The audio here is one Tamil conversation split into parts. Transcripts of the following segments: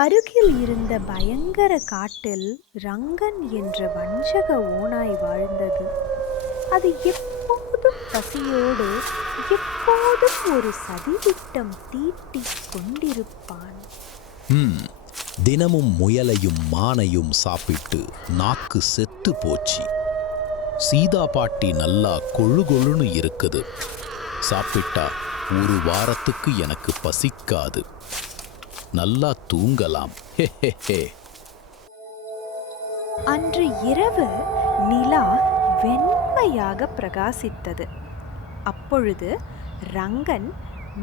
அருகில் இருந்த பயங்கர காட்டில் ரங்கன் என்ற வஞ்சக ஓநாய் வாழ்ந்தது. அது எப்போதும் பசியோடு, எப்போதும் ஒரு சதித்திட்டம் தீட்டிக் கொண்டிருப்பான். தினமும் முயலையும் மானையும் சாப்பிட்டு நாக்கு செத்து போச்சு. சீதா பாட்டி நல்லா கொழு கொழுன்னு இருக்குது. சாப்பிட்டா ஒரு வாரத்துக்கு எனக்கு பசிக்காது. நல்லா தூங்கலாம். அன்று இரவு நிலா வெண்மையாக பிரகாசித்தது. அப்பொழுது ரங்கன்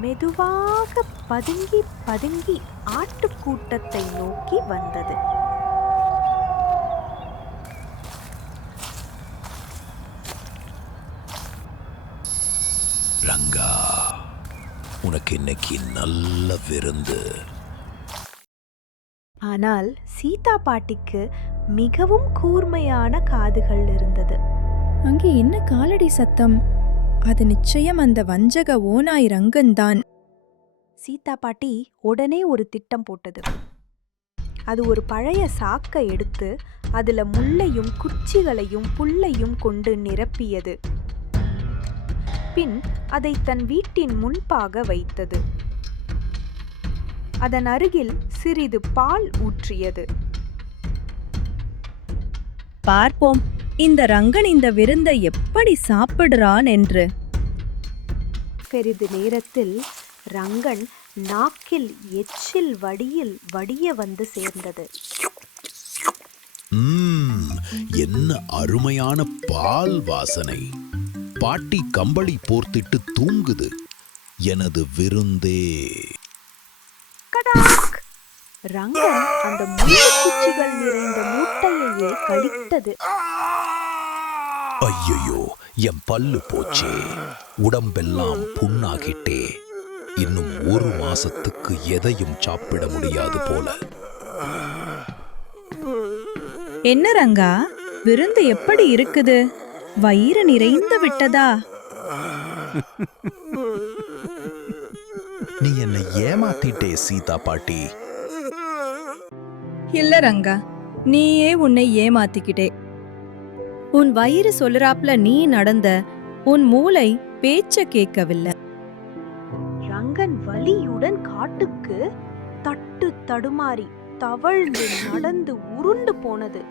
மெதுவாக பதுங்கி பதுங்கி ஆட்டுக்கூட்டத்தை நோக்கி வந்தது. ரங்கா, உனக்கு இன்னைக்கு நல்ல விருந்து. ஆனால் சீதா பாட்டிக்கு மிகவும் கூர்மையான காதுகள் இருந்தது. அங்கே என்ன காலடி சத்தம்? அது நிச்சயம் அந்த வஞ்சக ஓநாய் ரங்கன் தான். சீதா பாட்டி உடனே ஒரு திட்டம் போட்டது. அது ஒரு பழைய சாக்கை எடுத்து அதுல முள்ளையும் குச்சிகளையும் புல்லையும் கொண்டு நிரப்பியது. பின் அதை தன் வீட்டின் முன்பாக வைத்தது. அதன் அருகில் சிறிது பால் ஊற்றியது. பார்ப்போம் இந்த ரங்கன் இந்த விருந்தை எப்படி சாப்பிடுறான் என்று. சிறிது நேரத்தில் ரங்கன் நாக்கில் எச்சில் வடிய வந்து சேர்ந்தது. என்ன அருமையான பால் வாசனை. பாட்டி கம்பளி போர்த்திட்டு தூங்குது. எனது விருந்தே. ரங்கன் அந்த குச்சிகள் நிறைந்த மூட்டையே கழித்தது. ஐயோ, என் பல்லு போச்சே. உடம்பெல்லாம் புண்ணாகிட்டே. இன்னும் ஒரு மாசத்துக்கு எதையும் சாப்பிட முடியாது போல. என்ன ரங்கா, விருந்து எப்படி இருக்குது? வயிறு நிறைந்து விட்டதா? நீ என்னை ஏமாத்திட்டே சீதா பாட்டி. இல்ல ரங்கா, நீயே உன்னை ஏமாத்திக்கிட்டே. உன் வயிறு சொல்லுறாப்ல நீ நடந்த, உன் மூளை பேச்ச கேட்கவில்லை. ரங்கன் வலியுடன் காட்டுக்கு தட்டு தடுமாறி தவழ்ந்து நடந்து உருண்டு போனது.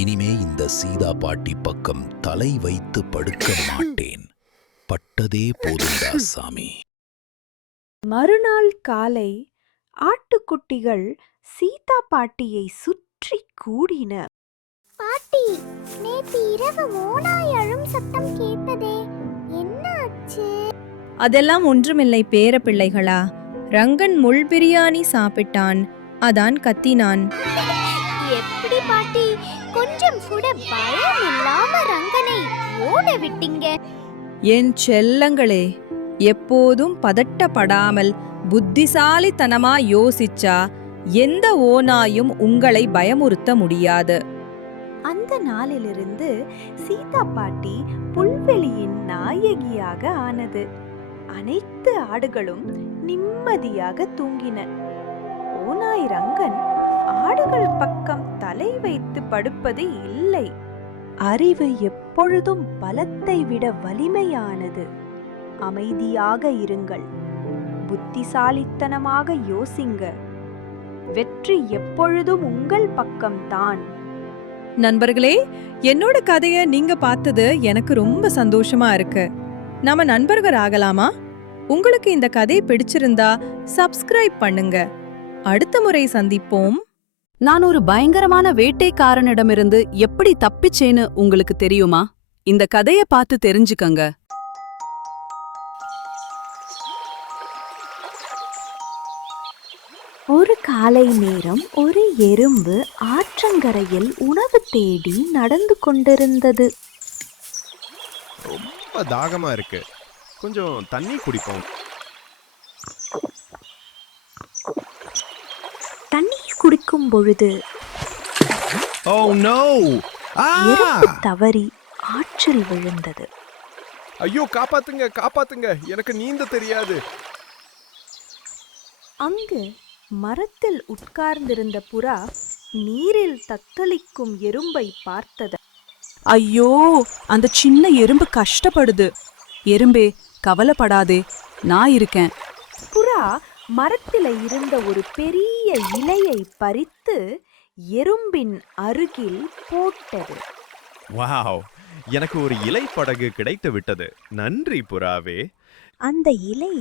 இனிமே இந்த சீதா பாட்டி பக்கம் தலை வைத்து படுக்க மாட்டேன். பட்டதே போதுண்டா சாமி. மறுநாள் காலை ஆட்டுக்குட்டிகள் சீதா பாட்டியை சுற்றி கூடின. பாட்டி, நேத்து இரவு ஓநாய் அழும் சத்தம் கேட்டதே, என்ன ஆச்சு? அதெல்லாம் ஒன்றுமில்லை பேர பிள்ளைகளா. ரங்கன் முள் பிரியாணி சாப்பிட்டான், அதான் கத்தினான். எப்படி பாட்டி, கொஞ்சம் கூட பயம் இல்லாம ரங்கனை ஓட விட்டீங்க? என் செல்லங்களே, எப்போதும் பதட்டப்படாமல் புத்திசாலித்தனமா யோசிச்சா எந்த ஓநாயும் உங்களை பயமுறுத்த முடியாது. அந்த நாளிலிருந்து சீதா பாட்டி புல்வெளியின் நாயகியாக ஆனது. அனைத்து ஆடுகளும் நிம்மதியாக தூங்கின. ஓநாய் ரங்கன் ஆடுகள் பக்கம் தலை வைத்து படுப்பது இல்லை. அறிவு எப்பொழுதும் பலத்தை விட வலிமையானது. அமைதியாக இருங்கள், புத்திசாலித்தனமாக யோசிங்க. வெற்றி எப்பொழுதும் உங்கள் பக்கம்தான். நண்பர்களே, என்னோட கதைய நீங்க பார்த்தது எனக்கு ரொம்ப சந்தோஷமா இருக்கு. நாம நண்பர்கள் ஆகலாமா? உங்களுக்கு இந்த கதை பிடிச்சிருந்தா சப்ஸ்கிரைப் பண்ணுங்க. அடுத்த முறை சந்திப்போம். நான் ஒரு பயங்கரமான வேட்டைக்காரனிடமிருந்து எப்படி தப்பிச்சேன்னு உங்களுக்கு தெரியுமா? இந்த கதைய பார்த்து தெரிஞ்சுக்கங்க. ஒரு காலை நேரம் ஒரு எறும்பு ஆற்றங்கரையில் உணவு தேடி நடந்து கொண்டிருந்தது. ரொம்ப தாகமா இருக்கு, கொஞ்சம் தண்ணி குடிப்போம். தண்ணீர் குடிக்கும் பொழுது எறும்பு தவறி ஆற்றில் விழுந்தது. ஐயோ, காப்பாத்துங்க காப்பாத்துங்க, எனக்கு நீந்த தெரியாது. அங்கு மரத்தில் உட்கார்ந்திருந்த புறா நீரில் தத்தளிக்கும் எறும்பை பார்த்தது. ஐயோ, அந்த சின்ன எறும்பு கஷ்டப்படுது. எறும்பே, கவலைப்படாதே, நான் இருக்கேன். புறா மரத்தில இருந்த ஒரு பெரிய இலையை பறித்து எறும்பின் அருகில் போட்டது. வாவ், எனக்கு ஒரு இலை படகு கிடைத்து விட்டது. நன்றி புறாவே. அந்த இலை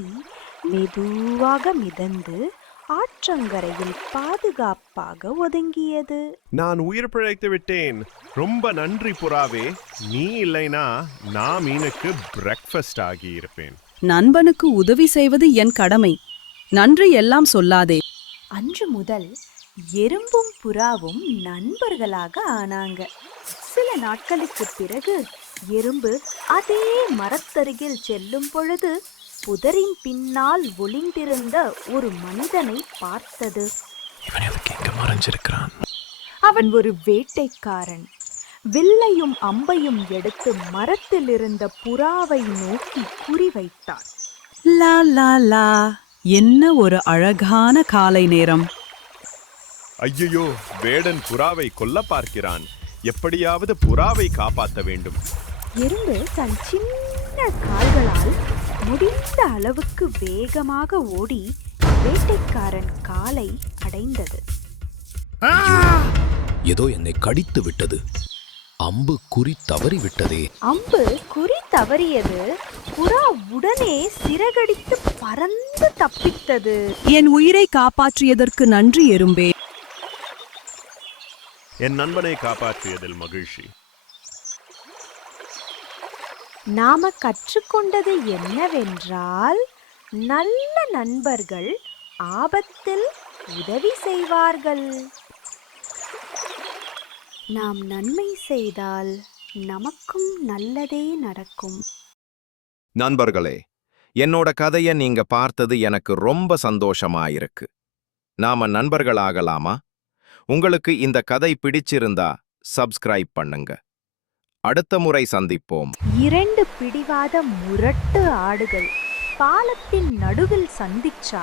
மெதுவாக மிதந்து ஆற்றங்கரையில் பாதுகாப்பாக ஒதுங்கியது. நான் உயிர் பிழைத்து விட்டேன். ரொம்ப நன்றி புறாவே. நீ இல்லைனா நான் மீனுக்கு பிரேக்ஃபாஸ்ட் ஆகி இருப்பேன். நண்பனுக்கு உதவி செய்வது என் கடமை. நன்றி எல்லாம் சொல்லாதே. அன்று முதல் எறும்பும் புறாவும் நண்பர்களாக ஆனாங்க. சில நாட்களுக்கு பிறகு எறும்பு அதே மரத்தருகில் செல்லும் பொழுது புதரின் பின்னால் ஒளிந்திருந்த ஒரு மனிதனை பார்த்தது. அவன் ஒரு வேட்டைக்காரன். வில்லையும் அம்பையும் எடுத்து மரத்தில் இருந்த புறாவை நோக்கி குறிவைத்தான். லா லா லா, என்ன ஒரு அழகான காலை நேரம். ஐயோ, வேடன் புறாவை கொல்ல பார்க்கிறான். எப்படியாவது புறாவை காப்பாற்ற வேண்டும். எறும்பு தன் சின்ன கால்களால் முடிந்த அளவுக்கு வேகமாக ஓடி வேட்டைக்காரன் காலை அடைந்தது. ஏதோ என்னை கடித்து விட்டது. அம்பு குறி தவறி விட்டதே. அம்பு குறி தவறியது. புறா உடனே சிறகடித்து பறந்து தப்பித்தது. என் உயிரை காப்பாற்றியதற்கு நன்றி எறும்பே. என் நண்பனை காப்பாற்றியதில் மகிழ்ச்சி. நாம கற்றுக்கொண்டது என்னவென்றால், நல்ல நண்பர்கள் ஆபத்தில் உதவி செய்வார்கள். நாம் நன்மை செய்தால் நமக்கும் நல்லதே நடக்கும். நண்பர்களே, என்னோட கதையை நீங்க பார்த்தது எனக்கு ரொம்ப சந்தோஷமாயிருக்கு. நாம நண்பர்களாகலாமா? உங்களுக்கு இந்த கதை பிடிச்சிருந்தா சப்ஸ்கிரைப் பண்ணுங்க. அடுத்த முறை சந்திப்போம். 2 பிடிவாத முரட்டு ஆடுகள் பாலத்தின் நடுவில் சந்திச்சா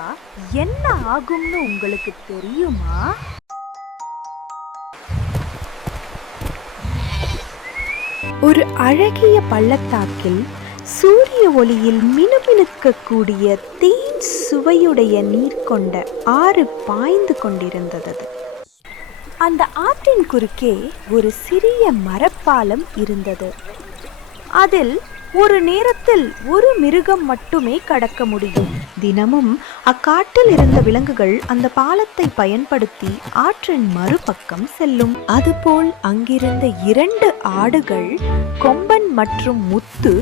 என்ன ஆகும்னு உங்களுக்கு தெரியுமா? ஒரு அழகிய பள்ளத்தாக்கில் சூரிய ஒளியில் மினுமினுக்கக்கூடிய தேன் சுவையுடைய நீர் கொண்ட ஆறு பாய்ந்து கொண்டிருந்தது. அந்த ஆற்றின் குறுக்கே ஒரு சிறிய மரப்பாலம் இருந்தது. அதில் ஒரு நேரத்தில் ஒரு மிருகம் மட்டுமே கடக்க முடியும். தினமும் அக்காட்டில் இருந்த விலங்குகள் அந்த பாலத்தை பயன்படுத்தி ஆற்றின் மறுபக்கம் செல்லும். அதுபோல் அங்கிருந்த 2 ஆடுகள், கொம்பன் மற்றும் முத்து,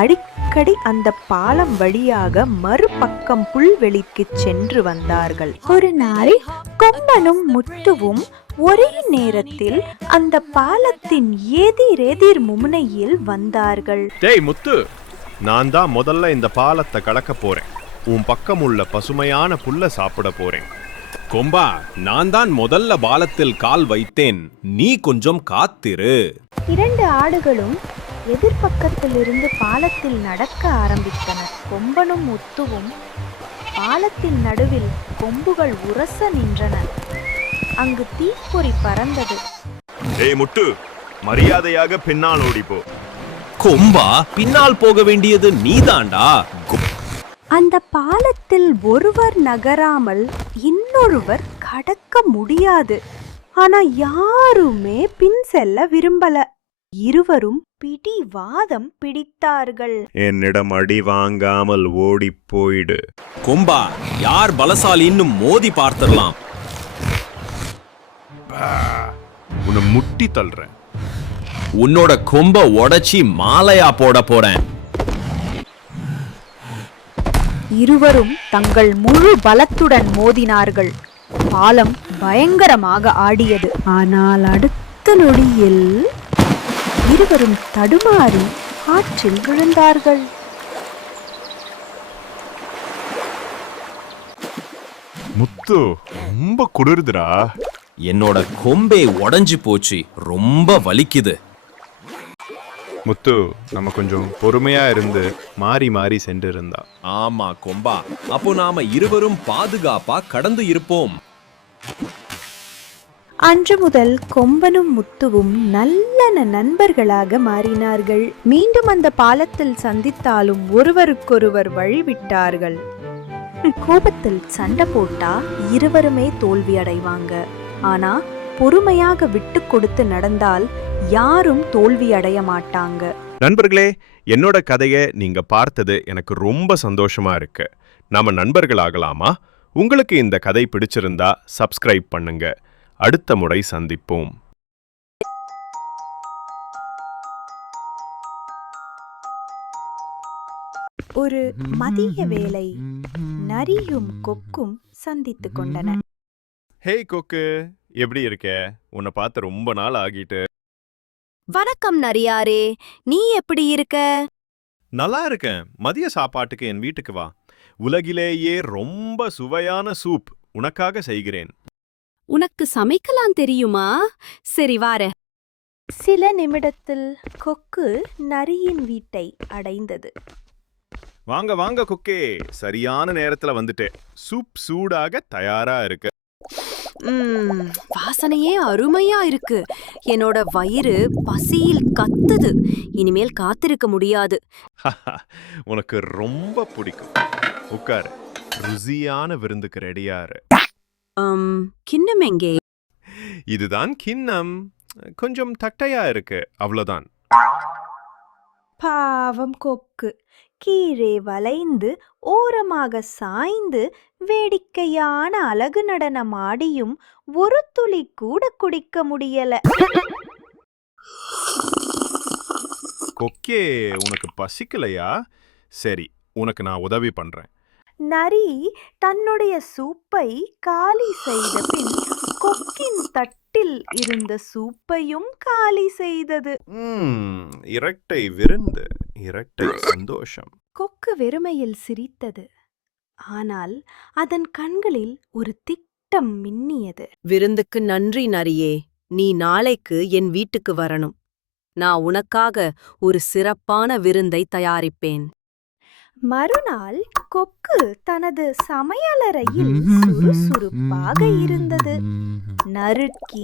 அடிக்கடி அந்த பாலம் வழியாக மறுபக்கம் புல்வெளிக்கு சென்று வந்தார்கள். ஒரு நாள் கொம்பனும் முத்துவும் ஒரே நேரத்தில் அந்த பாலத்தின் எதிரெதிர் முனையில் வந்தார்கள். டேய் முத்து, நான் தான் முதல்ல இந்த பாலத்தை கடக்க போறேன். உன் பக்கம் உள்ள பசுமையான புல்ல சாப்பிட போறேன். கொம்பா, நான் தான் முதல்ல பாலத்தில் கால் வைத்தேன். நீ கொஞ்சம் காத்திரு. 2 ஆடுகளும் எதிர்பக்கத்திலிருந்து பாலத்தில் நடக்க ஆரம்பித்தன. கொம்பனும் முத்துவும் பாலத்தின் நடுவில் கொம்புகள் உரச நின்றன. அங்கு தீப்பொறி பறந்தது. டேய் முத்து, மரியாதையாக பின்னால் ஓடிப்போ. கொம்பா, பின்னால் போக வேண்டியது நீதாண்டா. அந்த பாலத்தில் ஒருவர் நகராமல் இன்னொருவர் கடக்க முடியாது. ஆனா யாருமே பின் செல்ல விரும்பல. இருவரும் பிடிவாதம் பிடித்தார்கள். என்னிடம் அடி வாங்காமல் ஓடி போயிடு. கொம்பா, யார் பலசாலின்னு மோதி பார்த்திடலாம். உன்னை முட்டி தள்ளுறேன். உன்னோட கொம்ப உடைச்சி மாலையா போட போறேன். இருவரும் தங்கள் முழு பலத்துடன் மோதினார்கள். பாலம் பயங்கரமாக ஆடியது. ஆனால் அடுத்த நொடியில் இருவரும் தடுமாறி ஆற்றில் விழுந்தார்கள். முத்து, ரொம்ப குளிருதுடா. என்னோட கொம்பே உடைஞ்சு போச்சு. ரொம்ப வலிக்குது. முத்து நம்ம கொஞ்சம் பொறுமையா இருந்து மாறி மாறி சென்று இருந்தா. ஆமா கொம்பா, அப்போ நாம இருவரும் பாதுகாப்பா கடந்து இருப்போம். அன்று முதல் கொம்பனும் முத்துவும் நல்ல நண்பர்களாக மாறினார்கள். மீண்டும் அந்த பாலத்தில் சந்தித்தாலும் ஒருவருக்கொருவர் வழிவிட்டார்கள். கோபத்தில் சண்டை போட்டா இருவருமே தோல்வி அடைவாங்க. ஆனா பொறுமையாக விட்டு கொடுத்து நடந்தால் யாரும் தோல்வி அடைய மாட்டாங்க. நண்பர்களே, என்னோட கதையை நீங்க பார்த்தது எனக்கு ரொம்ப சந்தோஷமா இருக்கு. நாம நண்பர்கள் ஆகலாமா? உங்களுக்கு இந்த கதை பிடிச்சிருந்தா சப்ஸ்கிரைப் பண்ணுங்க. அடுத்த முறை சந்திப்போம். ஒரு மதிய வேளை நரியும் கொக்கும் சந்தித்துக் கொண்டன. ஹே கொக்கு, எப்படி இருக்க? உன்னை பார்த்து ரொம்ப நாள் ஆகிட்டு. வணக்கம் நரியாரே, நீ எப்படி இருக்க? நல்லா இருக்கேன். மதிய சாப்பாட்டுக்கு என் வீட்டுக்கு வா. உலகிலேயே ரொம்ப சுவையான சூப் உனக்காக செய்கிறேன். உனக்கு சமைக்கலாம் தெரியுமா? சரி வார. சில நிமிடத்தில் கொக்கு நரியின் வீட்டை அடைந்தது. வாங்க வாங்க கொக்கே, சரியான நேரத்துல வந்துட்டேன். சூப் சூடாக தயாரா இருக்கு. வாசனையே அருமையா இருக்கு. என்னோட வயிறு பசியில் கத்துது. இனிமேல் காத்திருக்க முடியாது. உனக்கு ரொம்ப பிடிக்கும். உட்காரு, ருசியான விருந்துக்கு ரெடியாரு. கிண்ணம் எங்கே? இதுதான் கிண்ணம். கொஞ்சம் தட்டையா இருக்கு, அவ்வளவுதான். பாவம் கொக்கு கீழே வளைந்து ஓரமாக சாய்ந்து வேடிக்கையான அழகு நடனம் ஆடியும் ஒரு துளி கூட குடிக்க முடியல. கொக்கே, உனக்கு பசிக்கலையா? சரி, உனக்கு நான் உதவி பண்றேன். நரி தன்னுடைய சூப்பை காலி செய்த பின் கொக்கின் தட்டில் இருந்த சூப்பையும் காலி செய்தது. இரட்டை விருந்து, இரட்டை சந்தோஷம். கொக்கு வெறுமையில் சிரித்தது. ஆனால் அதன் கண்களில் ஒரு திட்டம் மின்னியது. விருந்துக்கு நன்றி நரியே. நீ நாளைக்கு என் வீட்டுக்கு வரணும். நான் உனக்காக ஒரு சிறப்பான விருந்தை தயாரிப்பேன். மறுநாள் கொக்கு தனது சமையலறையில் சுறுசுறுப்பாக இருந்தது. நறுக்கி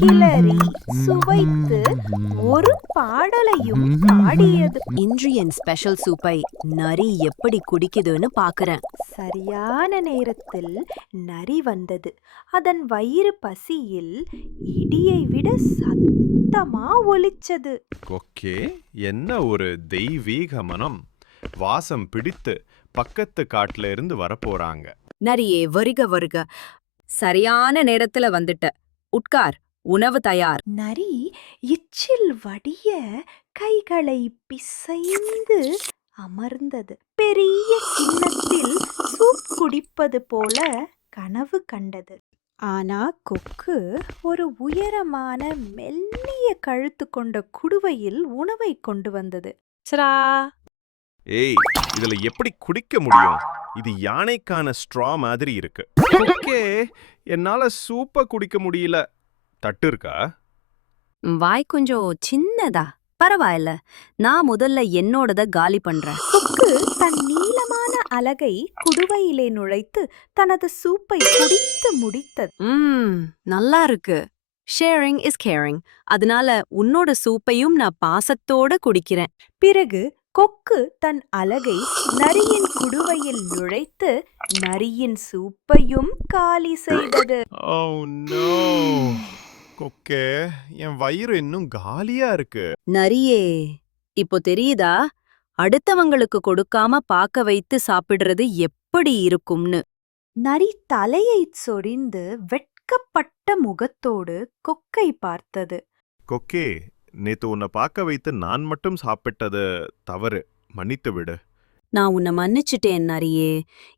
கிளறி சுவைத்து ஒரு பாடலையும் பாடியது. இன்று என் ஸ்பெஷல் சூப்பை நரி எப்படி குடிக்குதுன்னு பாக்குறேன். சரியான நேரத்தில் நரி வந்தது. அதன் வயிறு பசியில் இடியை விட சத்தமா ஒலிச்சது. கொக்கே, என்ன ஒரு தெய்வீக மனம்! வாசம் பிடித்து பக்கத்து காட்டுல இருந்து வரப்போறாங்க. நரியே வருக வருக. சரியான நேரத்துல வந்துட்ட. உட்கார், உணவு தயார். நரி எச்சில் வடிய கைகளை பிசைந்து அமர்ந்தது. பெரிய கிண்ணத்தில் சூப் குடிப்பது போல கனவு கண்டது. ஆனா கொக்கு ஒரு உயரமான மெல்லிய கழுத்து கொண்ட குடுவையில் உணவை கொண்டு வந்தது. சரா, ஏய், இதுல எப்படி குடிக்க முடியும்? இது யானைக்கான ஸ்ட்ரா மாதிரி இருக்கு. கொக்கே, என்னால சூப்ப குடிக்க முடியல. தட்டு இருக்கா? வாய் கொஞ்சம் சின்னதா. பரவாயில்ல, நான் முதல்ல என்னோடத காலி பண்றேன். கொக்கு தன் நீளமான அலகை குடுவையிலே நுழைத்து தனது சூப்பை குடித்து முடித்தது. நல்லா இருக்கு. Sharing is caring. அதனால உன்னோட சூப்பையும் நான் பாசத்தோட குடிக்கிறேன். பிறகு கொக்கு தன் அலகை நரியின் குடுவையில் நுழைத்து நரியின் சூப்பையும் காலி செய்தது. Oh no! கொக்கே, என் வயிறு இன்னும் காலியா இருக்கு. நரியே, இப்போ தெரியுதா அடுத்தவங்களுக்கு கொடுக்காம பாக்க வைத்து சாப்பிடுறது எப்படி இருக்கும்னு? நரி தலையைச் சொரிந்து வெட்கப்பட்ட முகத்தோடு கொக்கை பார்த்தது. கொக்கே, நேத்து உன்னை பார்க்க வைத்து நான் மட்டும் சாப்பிட்டது தவறு. மன்னித்து விடு. நான் உன்னை மன்னிச்சிட்டேன் நரியே.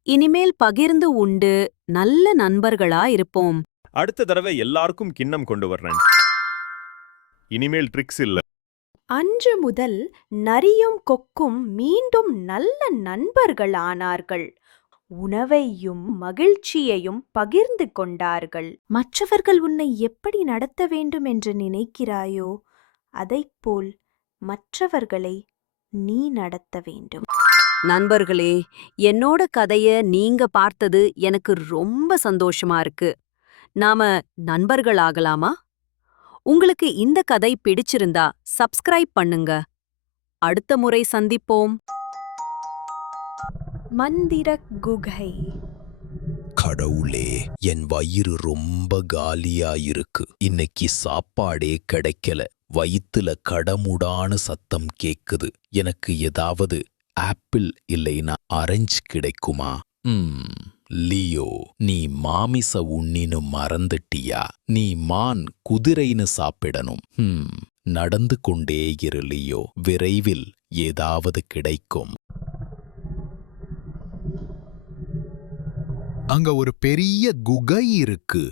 இனிமேல் பகிர்ந்து உண்டு நல்ல நண்பர்களா இருப்போம். அடுத்த தடவை எல்லாருக்கும் கிண்ணம் கொண்டு வர்றேன். இனிமேல் ட்ரிக்ஸ் இல்ல. அன்று முதல் நரியும் கொக்கும் மீண்டும் நல்ல நண்பர்கள் ஆனார்கள். உணவையும் மகிழ்ச்சியையும் பகிர்ந்து கொண்டார்கள். மற்றவர்கள் உன்னை எப்படி நடத்த வேண்டும் என்று நினைக்கிறாயோ அதைப்போல் மற்றவர்களை நீ நடத்த வேண்டும். நண்பர்களே, என்னோட கதைய நீங்க பார்த்தது எனக்கு ரொம்ப சந்தோஷமா இருக்கு. நாம நண்பர்கள் ஆகலாமா? உங்களுக்கு இந்த கதை பிடிச்சிருந்தா சப்ஸ்கிரைப் பண்ணுங்க. அடுத்த முறை சந்திப்போம். மந்திர குகை. கடவுளே, என் வயிறு ரொம்ப காலியா இருக்கு. இன்னைக்கு சாப்பாடே கிடைக்கல. வயித்துல கடமுடான சத்தம் கேக்குது. எனக்கு ஏதாவது ஆப்பிள் இல்லைனா ஆரஞ்சு கிடைக்குமா? லியோ, நீ மாமிச உண்ணின்னு மறந்துட்டியா? நீ மான் குதிரைன்னு சாப்பிடணும். நடந்து கொண்டே இரு லியோ, விரைவில் ஏதாவது கிடைக்கும். அங்க ஒரு பெரிய குகை இருக்கு.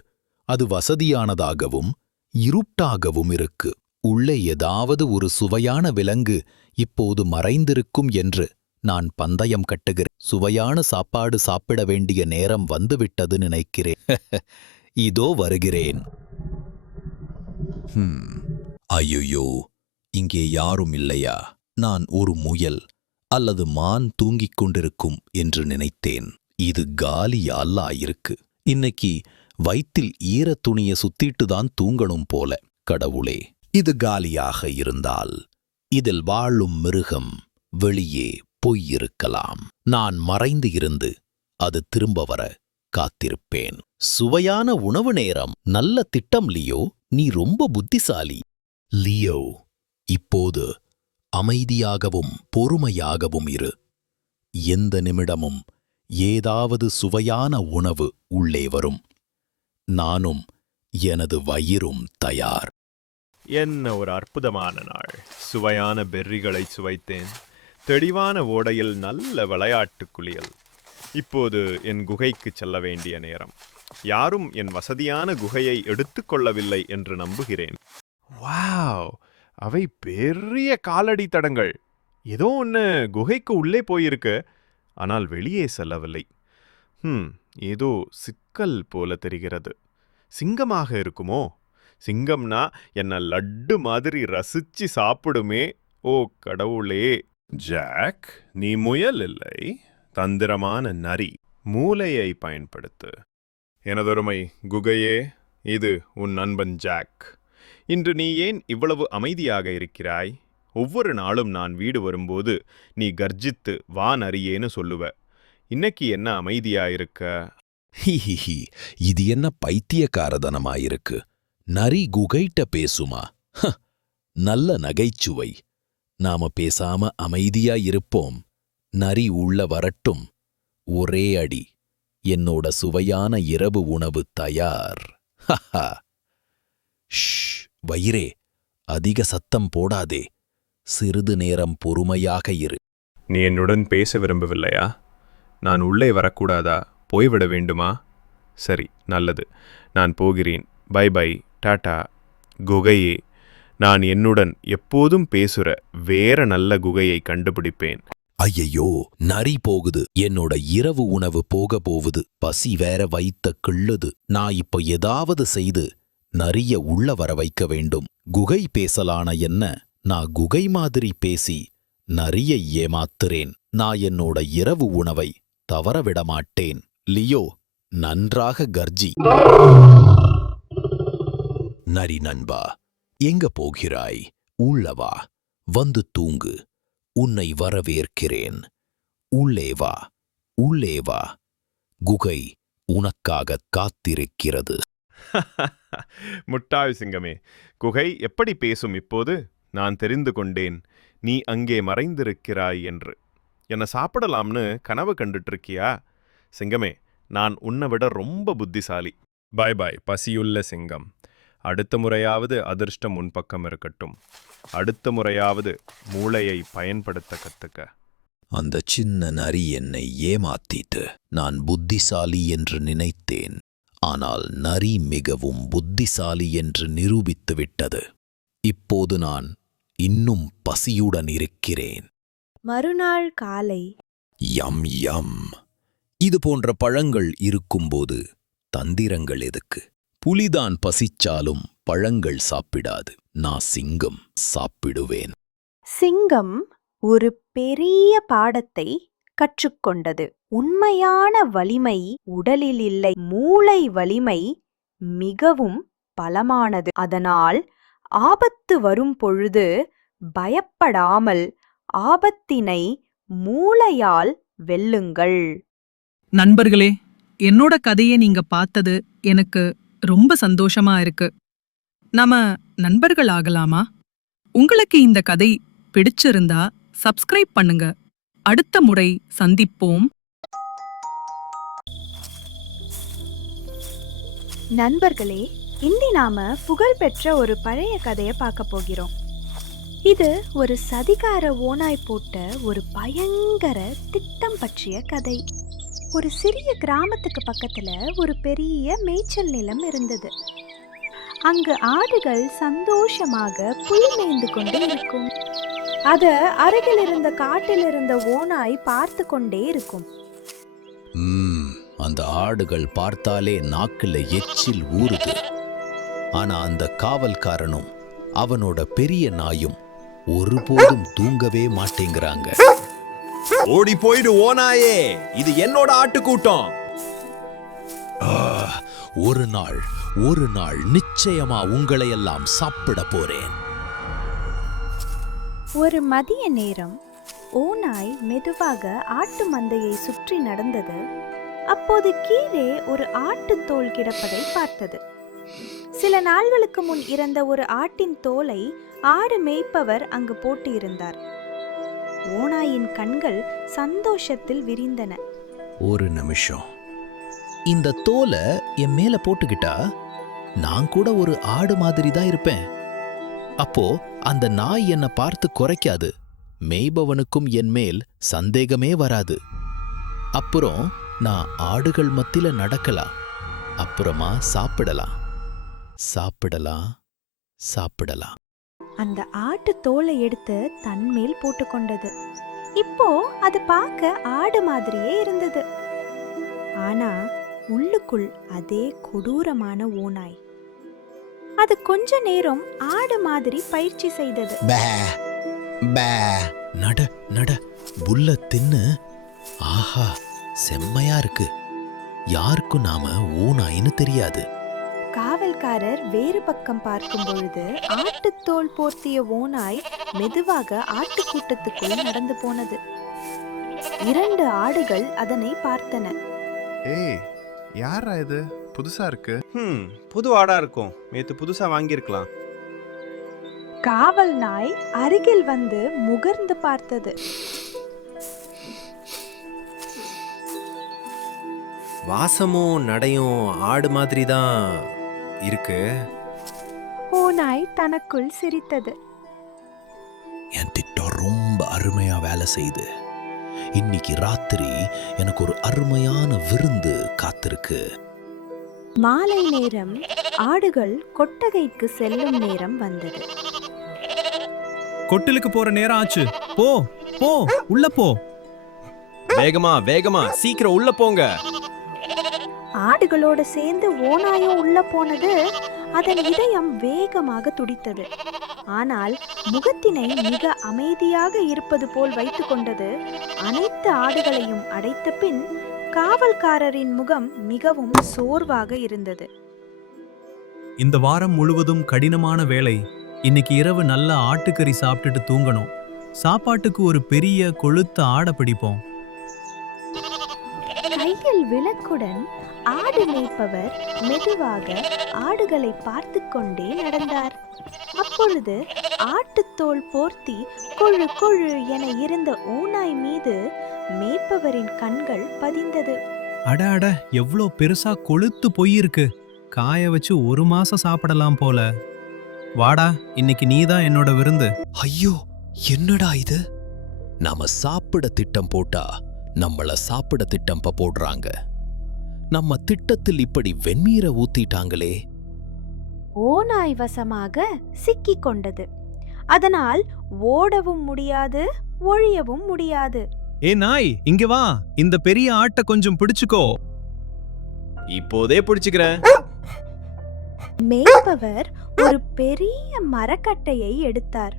அது வசதியானதாகவும் இருட்டாகவும் இருக்கு. உள்ளே ஏதாவது ஒரு சுவையான விலங்கு இப்போது மறைந்திருக்கும் என்று நான் பந்தயம் கட்டுகிறேன். சுவையான சாப்பாடு சாப்பிட வேண்டிய நேரம் வந்துவிட்டது நினைக்கிறேன். இதோ வருகிறேன். ஐயோ, இங்கே யாரும் இல்லையா? நான் ஒரு முயல் அல்லது மான் தூங்கிக் கொண்டிருக்கும் என்று நினைத்தேன். இது காலியால்லா இருக்கு. இன்னைக்கு வயிற்றில் ஈர துணிய சுத்திட்டுதான் தூங்கணும் போல. கடவுளே, இது காலியாக இருந்தால் இதில் வாழும் மிருகம் வெளியே போயிருக்கலாம். நான் மறைந்து இருந்து அது திரும்ப வர காத்திருப்பேன். சுவையான உணவு நேரம். நல்ல திட்டம் லியோ, நீ ரொம்ப புத்திசாலி. லியோ, இப்போது அமைதியாகவும் பொறுமையாகவும் இரு. எந்த நிமிடமும் ஏதாவது சுவையான உணவு உள்ளே வரும். நானும் எனது வயிறும் தயார். என்ன ஒரு அற்புதமான நாள். சுவையான பெர்ரிகளை சுவைத்தேன். தெளிவான ஓடையில் நல்ல விளையாட்டு குளியல். இப்போது என் குகைக்கு செல்ல வேண்டிய நேரம். யாரும் என் வசதியான குகையை எடுத்துக்கொள்ளவில்லை என்று நம்புகிறேன். வாவ், அவை பெரிய காலடி தடங்கள். ஏதோ ஒன்று குகைக்கு உள்ளே போயிருக்கு, ஆனால் வெளியே செல்லவில்லை. ஏதோ சிக்கல் போல தெரிகிறது. சிங்கமாக இருக்குமோ? சிங்கம்னா என்ன லட்டு மாதிரி ரசிச்சு சாப்பிடுமே. ஓ கடவுளே! ஜாக், நீ முயல் இல்லை, தந்திரமான நரி. மூளையை பயன்படுத்து. எனதொருமை குகையே, இது உன் நண்பன் ஜாக். இன்று நீ ஏன் இவ்வளவு அமைதியாக இருக்கிறாய்? ஒவ்வொரு நாளும் நான் வீடு வரும்போது நீ கர்ஜித்து வா நரியேன்னு சொல்லுவ. இன்னைக்கு என்ன அமைதியாயிருக்க? ஹிஹிஹி, இது என்ன பைத்தியக்காரதனமாயிருக்கு? நரி குகைட்ட பேசுமா? நல்ல நகைச்சுவை. நாம பேசாம அமைதியா இருப்போம். நரி உள்ள வரட்டும். ஒரே அடி. என்னோட சுவையான இரவு உணவு தயார். ஹஹா. ஷ், வயிறே, அதிக சத்தம் போடாதே. சிறிது நேரம் பொறுமையாக இரு. நீ என்னுடன் பேச விரும்பவில்லையா? நான் உள்ளே வரக்கூடாதா? போய்விட வேண்டுமா? சரி, நல்லது. நான் போகிறேன். By by, Tata. குகையே, நான் என்னுடன் எப்போதும் பேசுற வேற நல்ல குகையை கண்டுபிடிப்பேன். ஐயையோ, நரி போகுது. என்னோட இரவு உணவு போக போகுது. பசி வேற வைத்த கிள்ளுது. நான் இப்ப ஏதாவது செய்து நரிய உள்ள வர வைக்க வேண்டும். குகை பேசலான என்ன? நான் குகை மாதிரி பேசி நரியை ஏமாத்துறேன். நான் என்னோட இரவு உணவை தவறவிட மாட்டேன். லியோ, நன்றாக கர்ஜி. நரி நண்பா, எங்க போகிறாய்? உள்ளவா, வந்து தூங்கு. உன்னை வரவேற்கிறேன். உள்ளே வா, உள்ளே வா. குகை உனக்காக காத்திருக்கிறது. முட்டாள் சிங்கமே, குகை எப்படி பேசும் இப்போது? நான் தெரிந்து கொண்டேன், நீ அங்கே மறைந்திருக்கிறாய் என்று. என்னை சாப்பிடலாம்னு கனவு கண்டுட்டு இருக்கியா? சிங்கமே, நான் உன்னை விட ரொம்ப புத்திசாலி. பாய் பாய், பசியுள்ள சிங்கம். அடுத்த முறையாவது அதிர்ஷ்டம் உன் பக்கம் இருக்கட்டும். அடுத்த முறையாவது மூளையை பயன்படுத்த கத்துக்க. அந்த சின்ன நரி என்னை ஏமாத்திட்டு. நான் புத்திசாலி என்று நினைத்தேன். ஆனால் நரி மிகவும் புத்திசாலி என்று நிரூபித்து விட்டது. இப்போது நான் இன்னும் பசியுடன் இருக்கிறேன். மறுநாள் காலை. யம் யம். இது போன்ற பழங்கள் இருக்கும்போது தந்திரங்கள் எதுக்கு? புலிதான் பசிச்சாலும் பழங்கள் சாப்பிடாது. நான் சிங்கம், சாப்பிடுவேன். சிங்கம் ஒரு பெரிய பாடத்தை கற்றுக்கொண்டது. உண்மையான வலிமை உடலில் இல்லை, மூளை வலிமை மிகவும் பலமானது. அதனால் ஆபத்து வரும் பொழுது பயப்படாமல் ஆபத்தினை மூளையால் வெல்லுங்கள். நண்பர்களே, என்னோட கதையை நீங்க பார்த்தது எனக்கு ரொம்ப சந்தோஷமா இருக்கு. நாம நண்பர்கள் ஆகலாமா? உங்களுக்கு இந்த கதை பிடிச்சிருந்தா சப்ஸ்கிரைப் பண்ணுங்க. அடுத்த முறை சந்திப்போம். நண்பர்களே, இந்தி நாம புகழ்பெற்ற ஒரு பழைய கதையை பார்க்க போகிறோம். இது ஒரு சதிகார ஓநாய் போட்ட ஒரு பயங்கர திட்டம் பற்றிய கதை. ஒரு சிறிய கிராமத்துக்கு பக்கத்துல ஒரு பெரிய மேய்ச்சல் நிலம் இருந்தது. அங்கு ஆடுகள் சந்தோஷமாக புல் மேய்ந்து கொண்டு இருக்கும். அத அருகில் இருந்த காட்டில் இருந்த ஓநாய் பார்த்து கொண்டே இருக்கும். அந்த ஆடுகள் பார்த்தாலே நாக்குல எச்சில் ஊறுது. ஆனா அந்த காவல்காரனும் அவனோட பெரிய நாயும் ஒருபோதும் தூங்கவே மாட்டேங்கிறாங்க. ஓடி போயிடு ஓநாயே, இது என்னோட ஆட்டுக்கூட்டம். ஒரு நாள் நிச்சயமா உங்களையெல்லாம் சாப்பிட போறேன். ஒரு மதிய நேரம் ஓநாய் மெதுவாக ஆட்டு மந்தையை சுற்றி நடந்தது. அப்போது கீழே ஒரு ஆட்டுத் தோல் கிடப்பதை பார்த்தது. சில நாள்களுக்கு முன் இறந்த ஒரு ஆட்டின் தோலை ஆடு மேய்ப்பவர் அங்கு போட்டு இருந்தார். ஓநாயின் கண்கள் சந்தோஷத்தில் விரிந்தன. ஒரு நிமிஷம், இந்த தோலை என் மேல போட்டுக்கிட்டா நான் கூட ஒரு ஆடு மாதிரி தான் இருப்பேன். அப்போ அந்த நாய் என்னை பார்த்து குறைக்காது, மேய்பவனுக்கும் என் மேல் சந்தேகமே வராது. அப்புறம் நான் ஆடுகள் மத்தியில நடக்கலாம், அப்புறமா சாப்பிடலாம். அந்த ஆட்டு தோலை எடுத்து தன்மேல் போட்டுக்கொண்டது. இப்போ அது பார்க்க ஆடு மாதிரியே இருந்தது. ஆனா உள்ளுக்குள் அதே கொடூரமான ஓநாய். அது கொஞ்ச நேரம் ஆடு மாதிரி பயிற்சி செய்தது. நட புல்ல தின்னு. ஆஹா, செம்மையா இருக்கு. யாருக்கும் நாம ஓநாயின்னு தெரியாது. காவல்காரர் வேறு பக்கம் பார்க்கும் பொழுது ஆட்டுத்தோல் போர்த்திய ஓநாய் மெதுவாக ஆட்டுக்கூட்டத்துக்குள் நடந்து போனது. 2 ஆடுகள் அதனை பார்த்தன. ஏய், யாரா இது? புதுசா இருக்கு. புது ஆடா இருக்கும். நேத்து புதுசா வாங்கியிருக்கலாம். காவல் நாய் அருகில் வந்து முகர்ந்து பார்த்தது. வாசமும் நடையும் ஆடு மாதிரி தான் இருக்கு. ஓநாய் தனக்குள் சிரித்தது. என் திட்டம் ரொம்ப அருமையா வேலை செய்து. இன்னைக்கு ராத்திரி எனக்கு ஒரு அருமையான விருந்து காத்திருக்கு. மாலை நேரம் ஆடுகள் கொட்டகைக்கு செல்லும் நேரம் வந்தது. கொட்டிலுக்கு போற நேரம் ஆச்சு. போ போ, உள்ள போ. வேகமா சீக்கிரம் உள்ள போங்க. ஆடுகளோட சேர்ந்து ஓநாயும் உள்ள போனது. அதன் இதயம் வேகமாக துடித்தது. ஆனால் முகத்தினை மிக அமைதியாக இருப்பது போல் வைத்துக் கொண்டது. அனைத்து ஆடுகளையும் அடைத்த பின் காவல்காரரின் முகம் மிகவும் சோர்வாக இருந்தது. இந்த வாரம் முழுவதும் கடினமான வேலை. இன்னைக்கு இரவு நல்ல ஆட்டுக்கறி சாப்பிட்டுட்டு தூங்கணும். சாப்பாட்டுக்கு ஒரு பெரிய கொழுத்த ஆடை பிடிப்போம். கையில் விளக்குடன் ஆடு மேய்ப்பவர் மெதுவாக ஆடுகளை பார்த்து கொண்டே நடந்தார். அப்பொழுது ஆட்டுத்தோல் போர்த்தி கொழு கொழு என இருந்த ஓநாய் மீது மேய்ப்பவரின் கண்கள் பதிந்தது. அட எவ்ளோ பெருசா கொழுத்து போயிருக்கு. காய வச்சு 1 மாசம் சாப்பிடலாம் போல. வாடா, இன்னைக்கு நீதான் என்னோட விருந்து. ஐயோ, என்னடா இது? நாம சாப்பிட திட்டம் போட்டா நம்மள சாப்பிட திட்டம் போடுறாங்க. நம்ம திட்டத்தில் இப்படி வெந்நீரை ஊத்திட்டாங்களே. ஓநாய் வசமாக சிக்கிக் கொண்டது. அதனால் ஓடவும் முடியாது, ஒழியவும் முடியாது. ஏ நாய், இங்க வா. இந்த பெரிய ஆட்டை கொஞ்சம் பிடிச்சுக்கோ. இப்போதே பிடிச்சுக்கிறேன். மேய்ப்பவர் ஒரு பெரிய மரக்கட்டையை எடுத்தார்.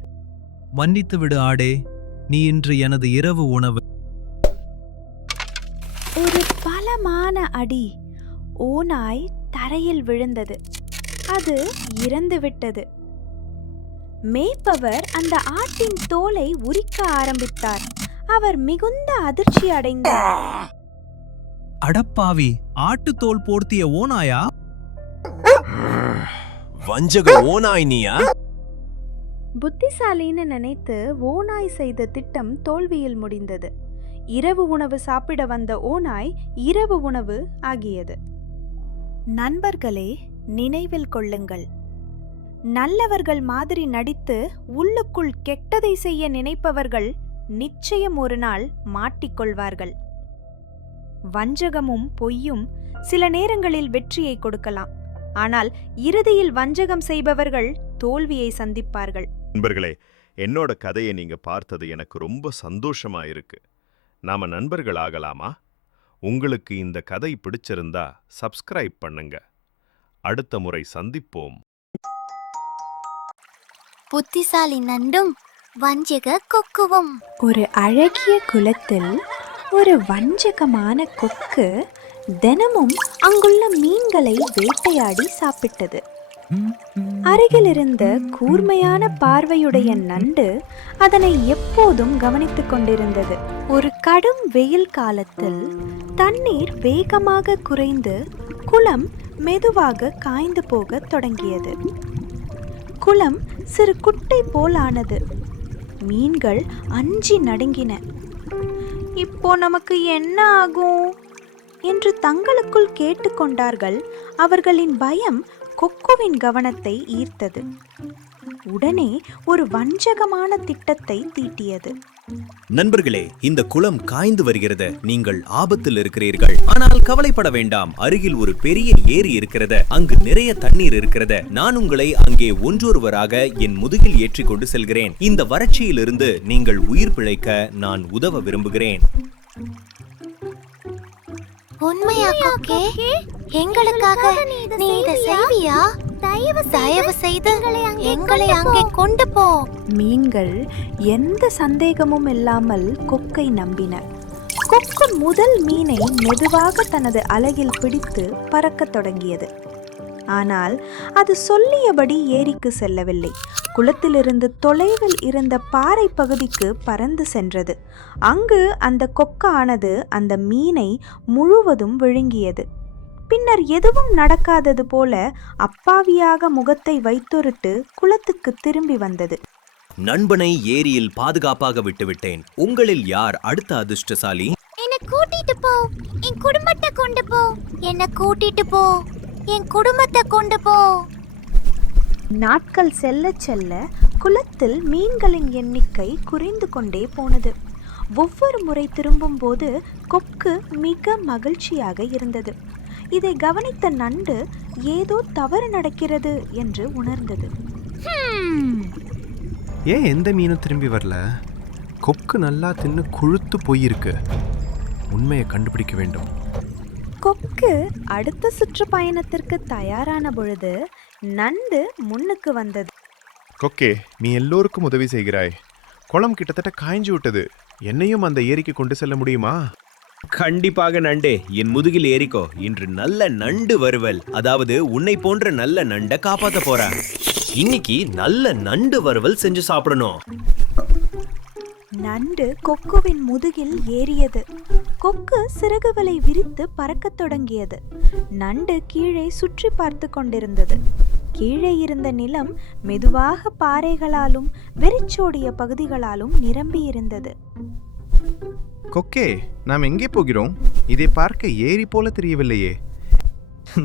மன்னித்து விடு ஆடே, நீ இன்று எனது இரவு உணவு. ஒரு பலமான அடி. ஓநாய் தரையில் விழுந்தது. அது இறந்துவிட்டது. மேய்ப்பவர் அந்த ஆட்டின் தோலை உரிக்க ஆரம்பித்தார். அவர் மிகுந்த அதிர்ச்சி அடைந்தார். அடப்பாவி, ஆட்டுத்தோல் போர்த்திய ஓநாயா? வஞ்சக ஓநாய் நீயா? புத்திசாலின்னு நினைத்து ஓநாய் செய்த திட்டம் தோல்வியில் முடிந்தது. இரவு உணவு சாப்பிட வந்த ஓநாய் இரவு உணவு ஆகியது. நண்பர்களே, நினைவில் கொள்ளுங்கள், நல்லவர்கள் மாதிரி நடித்து உள்ளுக்குள் கெட்டதை செய்ய நினைப்பவர்கள் நிச்சயம் ஒரு நாள் மாட்டிக்கொள்வார்கள். வஞ்சகமும் பொய்யும் சில நேரங்களில் வெற்றியை கொடுக்கலாம். ஆனால் இறுதியில் வஞ்சகம் செய்பவர்கள் தோல்வியை சந்திப்பார்கள். நண்பர்களே, என்னோட கதையை நீங்க பார்த்தது எனக்கு ரொம்ப சந்தோஷமா இருக்கு. நாம நண்பர்கள் ஆகலாமா? உங்களுக்கு இந்த கதை பிடிச்சிருந்தா சப்ஸ்கிரைப் பண்ணுங்க. அடுத்த முறை சந்திப்போம். புத்திசாலி நண்டும் வஞ்சக கொக்குவும். ஒரு அழகிய குளத்தில் ஒரு வஞ்சகமான கொக்கு தினமும் அங்குள்ள மீன்களை வேட்டையாடி சாப்பிட்டது. அருகிலிருந்த கூர்மையான பார்வையுடைய நண்டு அதனை எப்போதும் கவனித்துக் கொண்டிருந்தது. ஒரு கடும் வெயில் காலத்தில் தண்ணீர் வேகமாக குறைந்து குளம் மெதுவாக காய்ந்து போக தொடங்கியது. குளம் சிறு குட்டை போலானது. மீன்கள் அஞ்சி நடுங்கின. இப்போ நமக்கு என்ன ஆகும் என்று தங்களுக்குள் கேட்டுக்கொண்டார்கள். அவர்களின் பயம் கொக்குவின் கவனத்தை ஈர்த்தது. உடனே ஒரு வஞ்சகமான திட்டத்தை தீட்டியது. நண்பர்களே, இந்த குளம் காய்ந்து வருகிறது. நீங்கள் ஆபத்தில் இருக்கிறீர்கள். ஆனால் கவலைப்பட வேண்டாம். அருகில் ஒரு பெரிய ஏரி இருக்கிறது. அங்கு நிறைய தண்ணீர் இருக்கிறது. நான் உங்களை அங்கே ஒன்றொருவராக என் முதுகில் ஏற்றிக் கொண்டு செல்கிறேன். இந்த வறட்சியிலிருந்து நீங்கள் உயிர் பிழைக்க நான் உதவ விரும்புகிறேன். உண்மையா கொக்கே? எங்களுக்காக நீ இதை செய்வியா? தயவு செய்து எங்களை அங்கே கொண்டு போ. மீன்கள் எந்த சந்தேகமும் இல்லாமல் கொக்கை நம்பின. கொக்கு முதல் மீனை மெதுவாக தனது அலகில் பிடித்து பறக்கத் தொடங்கியது. ஆனால் அது சொல்லியபடி ஏரிக்கு செல்லவில்லை. குளத்திலிருந்து தொலைவில் இருந்த பாறை பகுதிக்கு பறந்து சென்றது. அங்கு அந்த கொக்கானது அந்த மீனை முழுவதும் விழுங்கியது. பின்னர் எதுவும் நடக்காதது போல அப்பாவியாக முகத்தை வைத்தொருட்டு குளத்துக்கு திரும்பி வந்தது. நண்பனை ஏரியில் பாதுகாப்பாக விட்டுவிட்டேன். உங்களில் யார் அடுத்த அதிர்ஷ்டசாலி? என்னை கூட்டிட்டு போ. என் குடும்பத்தை கொண்டு போ. என்னை கூட்டிட்டு போ. என் குடும்பத்தை கொண்டு போ. நாட்கள் செல்ல செல்ல குளத்தில் மீன்களின் எண்ணிக்கை குறைந்து கொண்டே போனது. ஒவ்வொரு முறை திரும்பும் போது கொக்கு மிக மகிழ்ச்சியாக இருந்தது. இதை கவனித்த நண்டு ஏதோ தவறு நடக்கிறது என்று உணர்ந்தது. ஏன் எந்த மீனும் திரும்பி வரல? கொக்கு நல்லா தின்னு கொழுத்து போயிருக்கு. உண்மையை கண்டுபிடிக்க வேண்டும். கொக்கு அடுத்த சுற்றுப்பயணத்திற்கு தயாரான பொழுது நண்டு முன்னுக்கு வந்தது. கொக்கே, நீ எல்லோருக்கும் உதவி செய்கிறாய். குளம் கிட்டத்தட்ட காய்ஞ்சு விட்டது. என்னையும் அந்த ஏரிக்கு கொண்டு செல்ல முடியுமா? கண்டிப்பாக நண்டே, என் முதுகில் ஏறிக்கோ. இன்று நல்ல நண்டு வறுவல், அதாவது உன்னை போன்ற நல்ல நண்டை காப்பாத்த போறேன். இன்னைக்கு நல்ல நண்டு வறுவல் செஞ்சு சாப்பிடணும். நண்டு கொக்குவின் முதுகில் ஏறியது. கொக்கு சிறகுகளை விரித்து பறக்கத் தொடங்கியது. நண்டு கீழே சுற்றி பார்த்து கொண்டிருந்தது. கீழே இருந்த நிலம் மெதுவாக பாறைகளாலும் வெறிச்சோடிய பகுதிகளாலும் நிரம்பியிருந்தது. கொக்கே, நாம் எங்கே போகிறோம்? இதை பார்க்க ஏரி போல தெரியவில்லையே.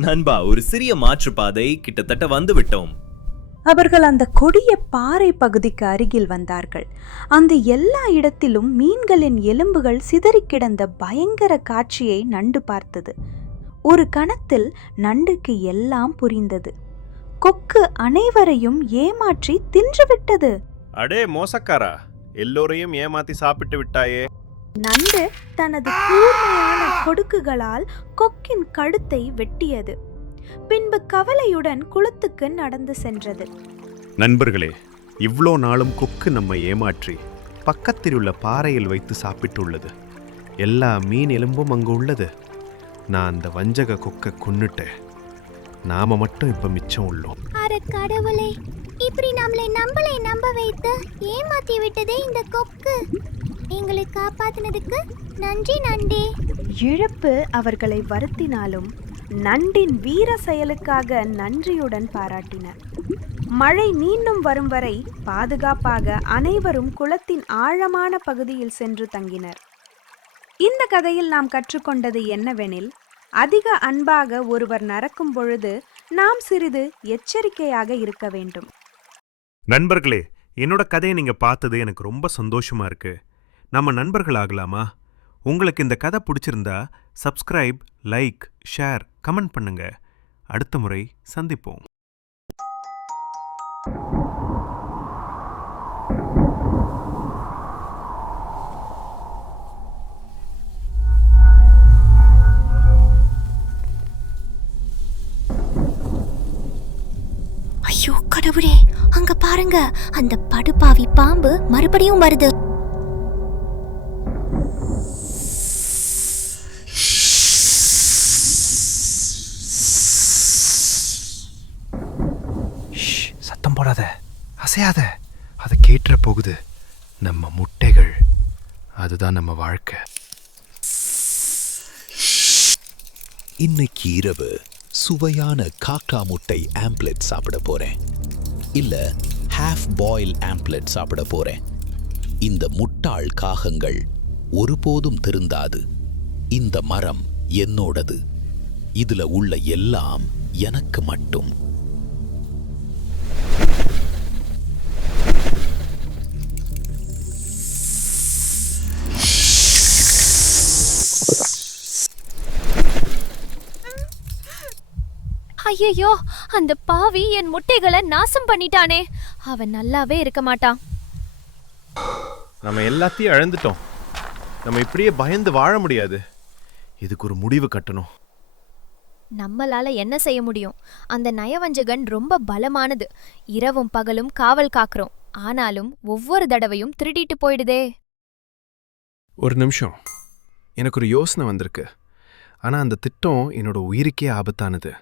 நண்பா, ஒரு சிறிய மாற்றுப்பாதை, கிட்டத்தட்ட வந்து விட்டோம். அவர்கள் அந்த கொடிய பாறை பகுதிக்கு அருகில் வந்தார்கள். அந்த எல்லா இடத்திலும் மீன்களின் எலும்புகள் சிதறி கிடந்த பயங்கர காட்சியை நண்டு பார்த்தது. ஒரு கணத்தில் நண்டுக்கு எல்லாம் புரிந்தது. கொக்கு அனைவரையும் ஏமாற்றி தின்றுவிட்டது. அடே மோசக்காரா, எல்லோரையும் ஏமாத்தி சாப்பிட்டு விட்டாயே. நண்டு தனது கூர்மையான கொடுக்குகளால் கொக்கின் கழுத்தை வெட்டியது. பின்பு கவலையுடன் குளத்துக்கு நடந்து சென்றது. நண்பர்களே, இவ்ளோ நாளும் கொக்கு நம்ம ஏமாற்றி பக்கத்தில் உள்ள பாறையில் வைத்து சாப்பிட்டுள்ளது. எல்லா மீன் எலும்பும் அங்கு உள்ளது. நான் அந்த வஞ்சக கொக்கை கொன்னுட்டேன். நாம மட்டும் இப்ப மிச்சம் உள்ளோம். அட கடவுளே, இப்படி நம்மளை நம்ப வைத்து ஏமாத்தி விட்டதே இந்த கொக்கு. எங்களை காப்பாத்தினதுக்கு நன்றி நண்டி. இழப்பு அவர்களை வருத்தினாலும் நண்டின் வீர செயலுக்காக நன்றியுடன் பாராட்டினர். மழை மீண்டும் வரும் வரை பாதுகாப்பாக அனைவரும் குளத்தின் ஆழமான பகுதியில் சென்று தங்கினர். இந்த கதையில் நாம் கற்றுக்கொண்டது என்னவெனில், அதிக அன்பாக ஒருவர் நடக்கும் பொழுது நாம் சிறிது எச்சரிக்கையாக இருக்க வேண்டும். நண்பர்களே, என்னோட கதையை நீங்க பார்த்தது எனக்கு ரொம்ப சந்தோஷமா இருக்கு. நம்ம நண்பர்கள் ஆகலாமா? உங்களுக்கு இந்த கதை பிடிச்சிருந்தா சப்ஸ்கிரைப், லைக், ஷேர், கமெண்ட் பண்ணுங்க. அடுத்த முறை சந்திப்போம். ஐயோ கடவுளே, அங்க பாருங்க, அந்த படுபாவி பாம்பு மறுபடியும் வருது. சத்தம் போடாத, அசையாத. அதை கேட்டுற போகுது. நம்ம முட்டைகள், அதுதான் நம்ம வாழ்க்கை. இன்னைக்கு இரவு சுவையான காக்கா முட்டை ஆம்ப்லெட் சாப்பிட போறேன். இல்ல ஹாஃப் பாயில் ஆம்ப்லெட் சாப்பிட போறேன். இந்த முட்டாள் காகங்கள் ஒருபோதும் திருந்தாது. இந்த மரம் என்னோடது. இதுல உள்ள எல்லாம் எனக்கு மட்டும். ஐயோ, அந்த பாவி என் முட்டைகளை நாசம் பண்ணிட்டானே. அவன் நல்லாவே இருக்க மாட்டான். நம்ம எல்லாத்தையும் இழந்துட்டோம். நம்ம இப்படியே பயந்து வாழ முடியாது. இதுக்கு ஒரு முடிவு கட்டணும். நம்மளால என்ன செய்ய முடியும்? அந்த நயவஞ்சகன் ரொம்ப பலமானது. இரவும் பகலும் காவல் காக்கிறோம். ஆனாலும் ஒவ்வொரு தடவையும் திருடிட்டு போயிடுதே. ஒரு நிமிஷம், எனக்கு ஒரு யோசனை வந்திருக்கு. ஆனா அந்த திட்டம் என்னோட உயிருக்கே ஆபத்தானது.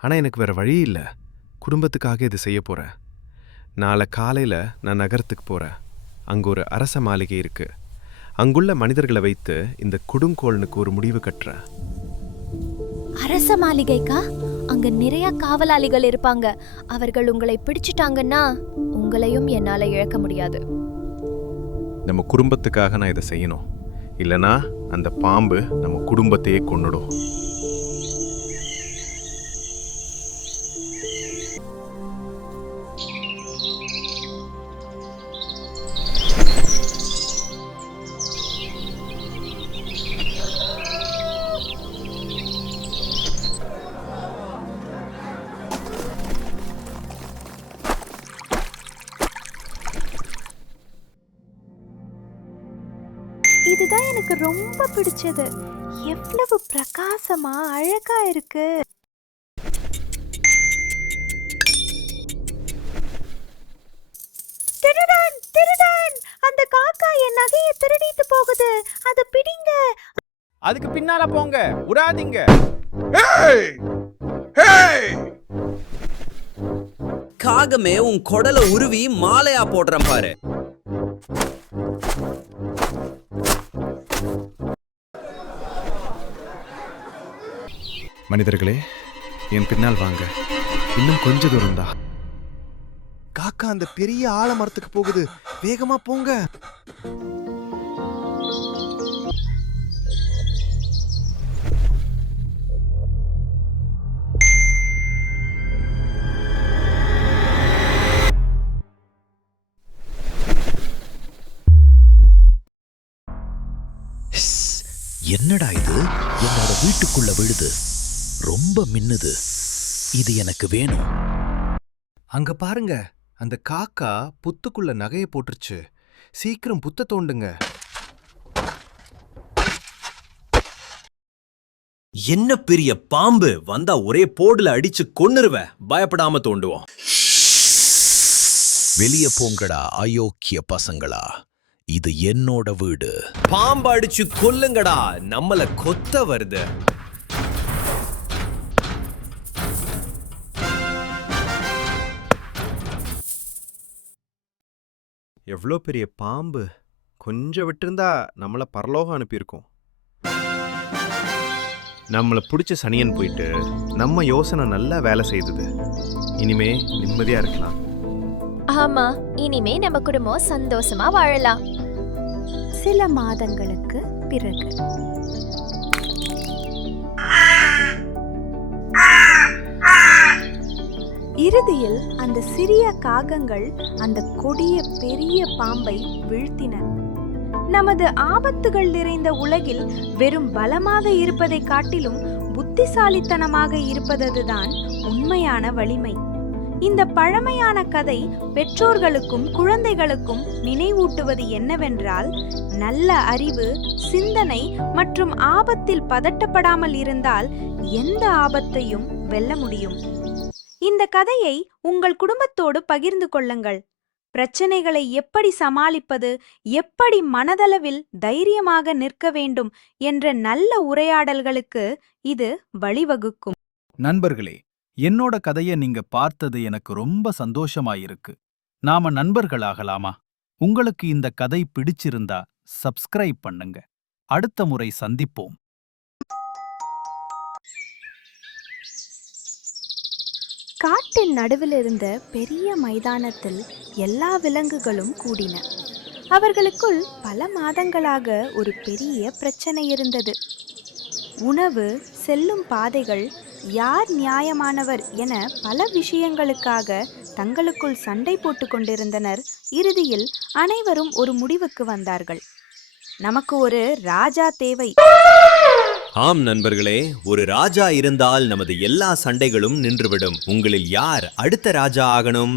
ஆனா எனக்கு வேற வழி இல்லை. குடும்பத்துக்காக இது செய்ய போறேன். நாளை காலையில நான் நகரத்துக்கு போறேன். அங்க ஒரு அரச மாளிகை இருக்கு. அங்குள்ள மனிதர்களை வைத்து இந்த கொடுங்கோலனுக்கு ஒரு முடிவு கட்டுறேன். அரச மாளிகைக்கா? அங்க நிறைய காவலாளிகள் இருப்பாங்க. அவர்கள் உங்களை பிடிச்சிட்டாங்கன்னா உங்களையும் என்னால இழக்க முடியாது. நம்ம குடும்பத்துக்காக நான் இதை செய்யணும். இல்லனா அந்த பாம்பு நம்ம குடும்பத்தையே கொன்னுடும். இதுதான் எனக்கு ரொம்ப பிடிச்சது. எவ்வளவு பிரகாசமா அழகா இருக்கு. திருடன், திருடன்! அந்த காக்கா என் நகையை திருடிட்டு போகுது. அதை பிடிங்க. அதுக்கு பின்னால போங்க, உடாதீங்க. காகமே, உன் கொடலை உருவி மாலையா போடுறேன் பாரு. மனிதர்களே, என் பின்னால் வாங்க. இன்னும் கொஞ்ச தூரம் தான். காக்கா அந்த பெரிய ஆலமரத்துக்கு போகுது. வேகமா போங்க. என்னடா இது? என்னோட வீட்டுக்குள்ள விழுது. ரொம்ப மின்னுது. இது எனக்கு வேணும். அங்க பாருங்க, அந்த காக்கா புத்துக்குள்ள நகையை போட்டுருச்சு. சீக்கிரம் புத்த தோண்டுங்க. என்ன பெரிய பாம்பு! வந்தா ஒரே போடுல அடிச்சு கொன்னுருவ. பயப்படாம தோண்டுவோம். வெளிய போங்கடா அயோக்கிய பசங்களா, இது என்னோட வீடு. பாம்பு அடிச்சு கொல்லுங்கடா, நம்மள கொத்த வருது. எவ்வளோ பெரிய பாம்பு! கொஞ்சம் விட்டிருந்தா நம்மள பரலோகம் அனுப்பியிருக்கோம். நம்மள பிடிச்ச சனியன் போயிட்டு நம்ம யோசனை நல்லா வேலை செய்தது. இனிமே நிம்மதியா இருக்கலாம். ஆமா, இனிமே நம்ம குடும்பம் சந்தோஷமா வாழலாம். சில மாதங்களுக்கு பிறகு இறுதியில் அந்த சிறிய காகங்கள் அந்த கொடிய பெரிய பாம்பை வீழ்த்தின. நமது ஆபத்துகள் நிறைந்த உலகில் வெறும் பலமாக இருப்பதை காட்டிலும் புத்திசாலித்தனமாக இருப்பதுதான் உண்மையான வலிமை. இந்த பழமையான கதை பெற்றோர்களுக்கும் குழந்தைகளுக்கும் நினைவூட்டுவது என்னவென்றால், நல்ல அறிவு, சிந்தனை மற்றும் ஆபத்தில் பதட்டப்படாமல் இருந்தால் எந்த ஆபத்தையும் வெல்ல முடியும். இந்த கதையை உங்கள் குடும்பத்தோடு பகிர்ந்து கொள்ளுங்கள். பிரச்சனைகளை எப்படி சமாளிப்பது, எப்படி மனதளவில் தைரியமாக நிற்க வேண்டும் என்ற நல்ல உரையாடல்களுக்கு இது வழிவகுக்கும். நண்பர்களே, என்னோட கதையை நீங்க பார்த்தது எனக்கு ரொம்ப சந்தோஷமாயிருக்கு. நாம நண்பர்களாகலாமா? உங்களுக்கு இந்த கதை பிடிச்சிருந்தா சப்ஸ்கிரைப் பண்ணுங்க. அடுத்த முறை சந்திப்போம். காட்டின் நடுவில் இருந்த பெரிய மைதானத்தில் எல்லா விலங்குகளும் கூடின. அவர்களுக்குள் பல மாதங்களாக ஒரு பெரிய பிரச்சனை இருந்தது. உணவு, செல்லும் பாதைகள், யார் நியாயமானவர் என பல விஷயங்களுக்காக தங்களுக்குள் சண்டை போட்டுக் கொண்டிருந்தனர். இறுதியில் அனைவரும் ஒரு முடிவுக்கு வந்தார்கள். நமக்கு ஒரு ராஜா தேவை. ஆம் நண்பர்களே, ஒரு ராஜா இருந்தால் நமது எல்லா சண்டைகளும் நின்றுவிடும். உங்களில் யார் அடுத்த ராஜா ஆகணும்?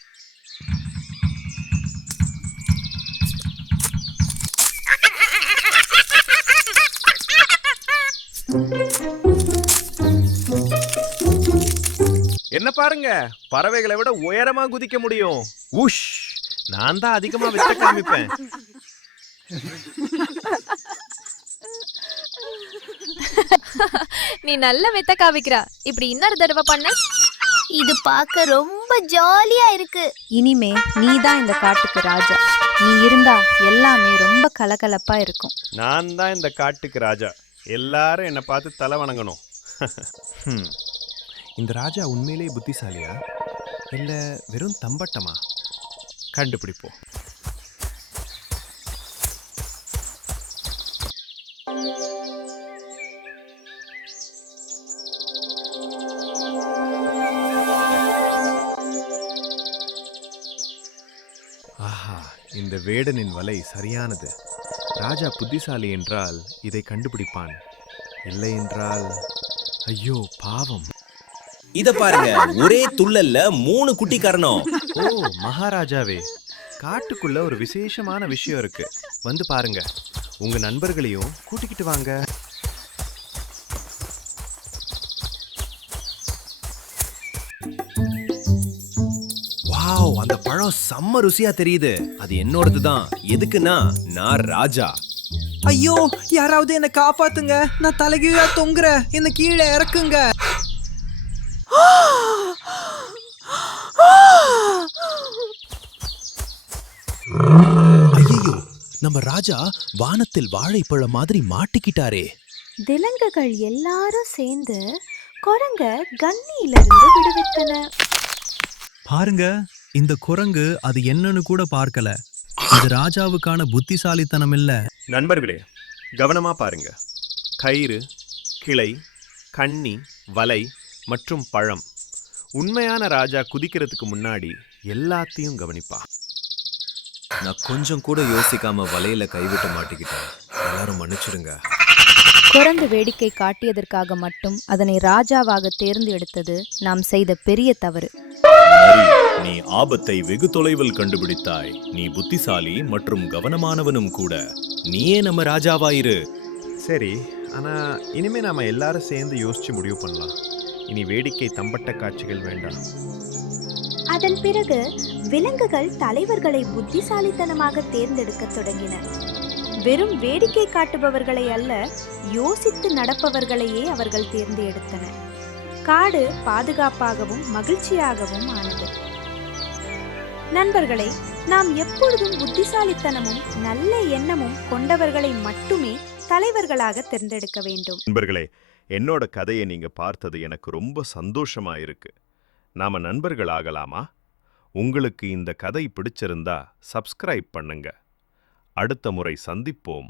என்ன பாருங்க, பறவைகளை விட உயரமா குதிக்க முடியும். உஷ், நான் தான் அதிகமா வித்த காமிப்பேன். நீ நல்ல வித்த காவிக்கிறா. இப்படி இன்னொரு தடவை பண்ண. இது பார்க்க ரொம்ப ஜாலியா இருக்கு. இனிமே நீதான் இந்த காட்டுக்கு ராஜா. நீ இருந்தா எல்லாமே ரொம்ப கலகலப்பா இருக்கும். நான் தான் இந்த காட்டுக்கு ராஜா. எல்லாரும் என்னை பார்த்து தலை வணங்கணும். இந்த ராஜா உண்மையிலே புத்திசாலியா இல்ல வெறும் தம்பட்டமா? கண்டுபிடிப்போம். ஆஹா, இந்த வேடனின் வலை சரியானது. ராஜா புத்திசாலி என்றால் இதை கண்டுபிடிப்பான். இல்லை என்றால் ஐயோ பாவம். இத பாருங்க, ஒரே துள்ளல்ல 3 குட்டி கரணம். ஓ மகாராஜாவே, காட்டுக்குள்ள ஒரு விசேஷமான விஷயம் இருக்கு. வந்து பாருங்க. உங்க நண்பர்களையும் கூட்டிக்கிட்டு வாங்க. வாவ், அந்த பழம் செம்ம ருசியா தெரியுது. அது என்னோடது தான். எதுக்குன்னா நான் ராஜா. ஐயோ, யாராவது என்ன காப்பாத்துங்க. நான் தலைகீழா தொங்குறேன். என்ன கீழே இறக்குங்க. ஐயோ, நம்ம ராஜா வானத்தில் வாழைப்பழம் மாதிரி மாட்டிக்கிட்டாரே. விலங்குகள் எல்லாரும் சேர்ந்து குரங்க கன்னியிலிருந்து விடுவித்தன. பாருங்க, இந்த குரங்கு அது என்னன்னு கூட பார்க்கல. இது ராஜாவுக்கான புத்திசாலித்தனம் இல்ல. நண்பர்களே, கவனமா பாருங்க. கயிறு, கிளை, கண்ணி, வலை மற்றும் பழம். உண்மையான ராஜா குதிக்கிறதுக்கு முன்னாடி எல்லாத்தையும் கவனிப்பா. நான் கொஞ்சம் கூட யோசிக்காம வலையில கைவிட்டு மாட்டிக்கிட்டேன். எல்லாரும் மன்னிச்சிடுங்க. குரங்கு வேடிக்கை காட்டியதற்காக மட்டும் அதனை ராஜாவாக தேர்ந்தெடுத்தது நாம் செய்த பெரிய தவறு. நீ ஆபத்தை வெகு தொலைவில் கண்டுபிடித்தாய். நீ புத்திசாலி மற்றும் கவனமானவனும் கூட. நீயே நம்ம ராஜாவாயிரு. சரி, ஆனா இனிமே நாம எல்லாரும் சேர்ந்து யோசிச்சு முடிவு பண்ணலாம். இனி வேடிக்கை தம்பட்ட காட்சிகள் வேண்டாம். அதன் பிறகு விலங்குகள் தலைவர்களை புத்திசாலித்தனமாக தேர்ந்தெடுக்கத் தொடங்கின. வெறும் வேடிக்கை காட்டுபவர்களை அல்ல, யோசித்து நடப்பவர்களையே அவர்கள் தேர்ந்தெடுத்தனர். காடு பாதுகாப்பாகவும் மகிழ்ச்சியாகவும் ஆனது. நண்பர்களே, நாம் எப்பொழுதும் புத்திசாலித்தனமும் நல்ல எண்ணமும் கொண்டவர்களை மட்டுமே தலைவர்களாக தேர்ந்தெடுக்க வேண்டும். நண்பர்களே, என்னோட கதையை நீங்க பார்த்தது எனக்கு ரொம்ப சந்தோஷமா இருக்கு. நாம நண்பர்கள் ஆகலாமா? உங்களுக்கு இந்த கதை பிடிச்சிருந்தா சப்ஸ்கிரைப் பண்ணுங்க. அடுத்த முறை சந்திப்போம்.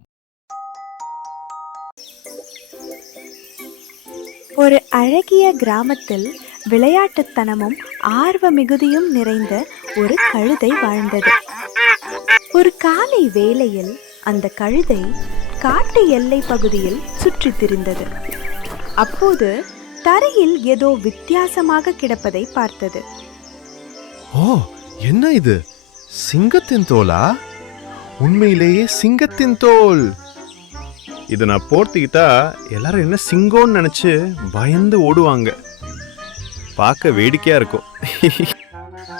ஒரு அழகிய கிராமத்தில் விளையாட்டுத்தனமும் ஆர்வ மிகுதியும் நிறைந்த ஒரு கழுதை வாழ்ந்தது. ஒரு காலை வேளையில் அந்த கழுதை காட்டு எல்லை பகுதியில் சுற்றித் திரிந்தது. அப்போது தரையில் ஏதோ வித்தியாசமாக கிடப்பதை பார்த்தது. ஓ, என்ன இது? சிங்கத்தின் தோலா? உண்மையிலேயே சிங்கத்தின் தோல். இது நான் போர்த்திக்கிட்டா எல்லாரும் என்ன சிங்கம்னு நினைச்சு பயந்து ஓடுவாங்க. பார்க்க வேடிக்கையா இருக்கும்.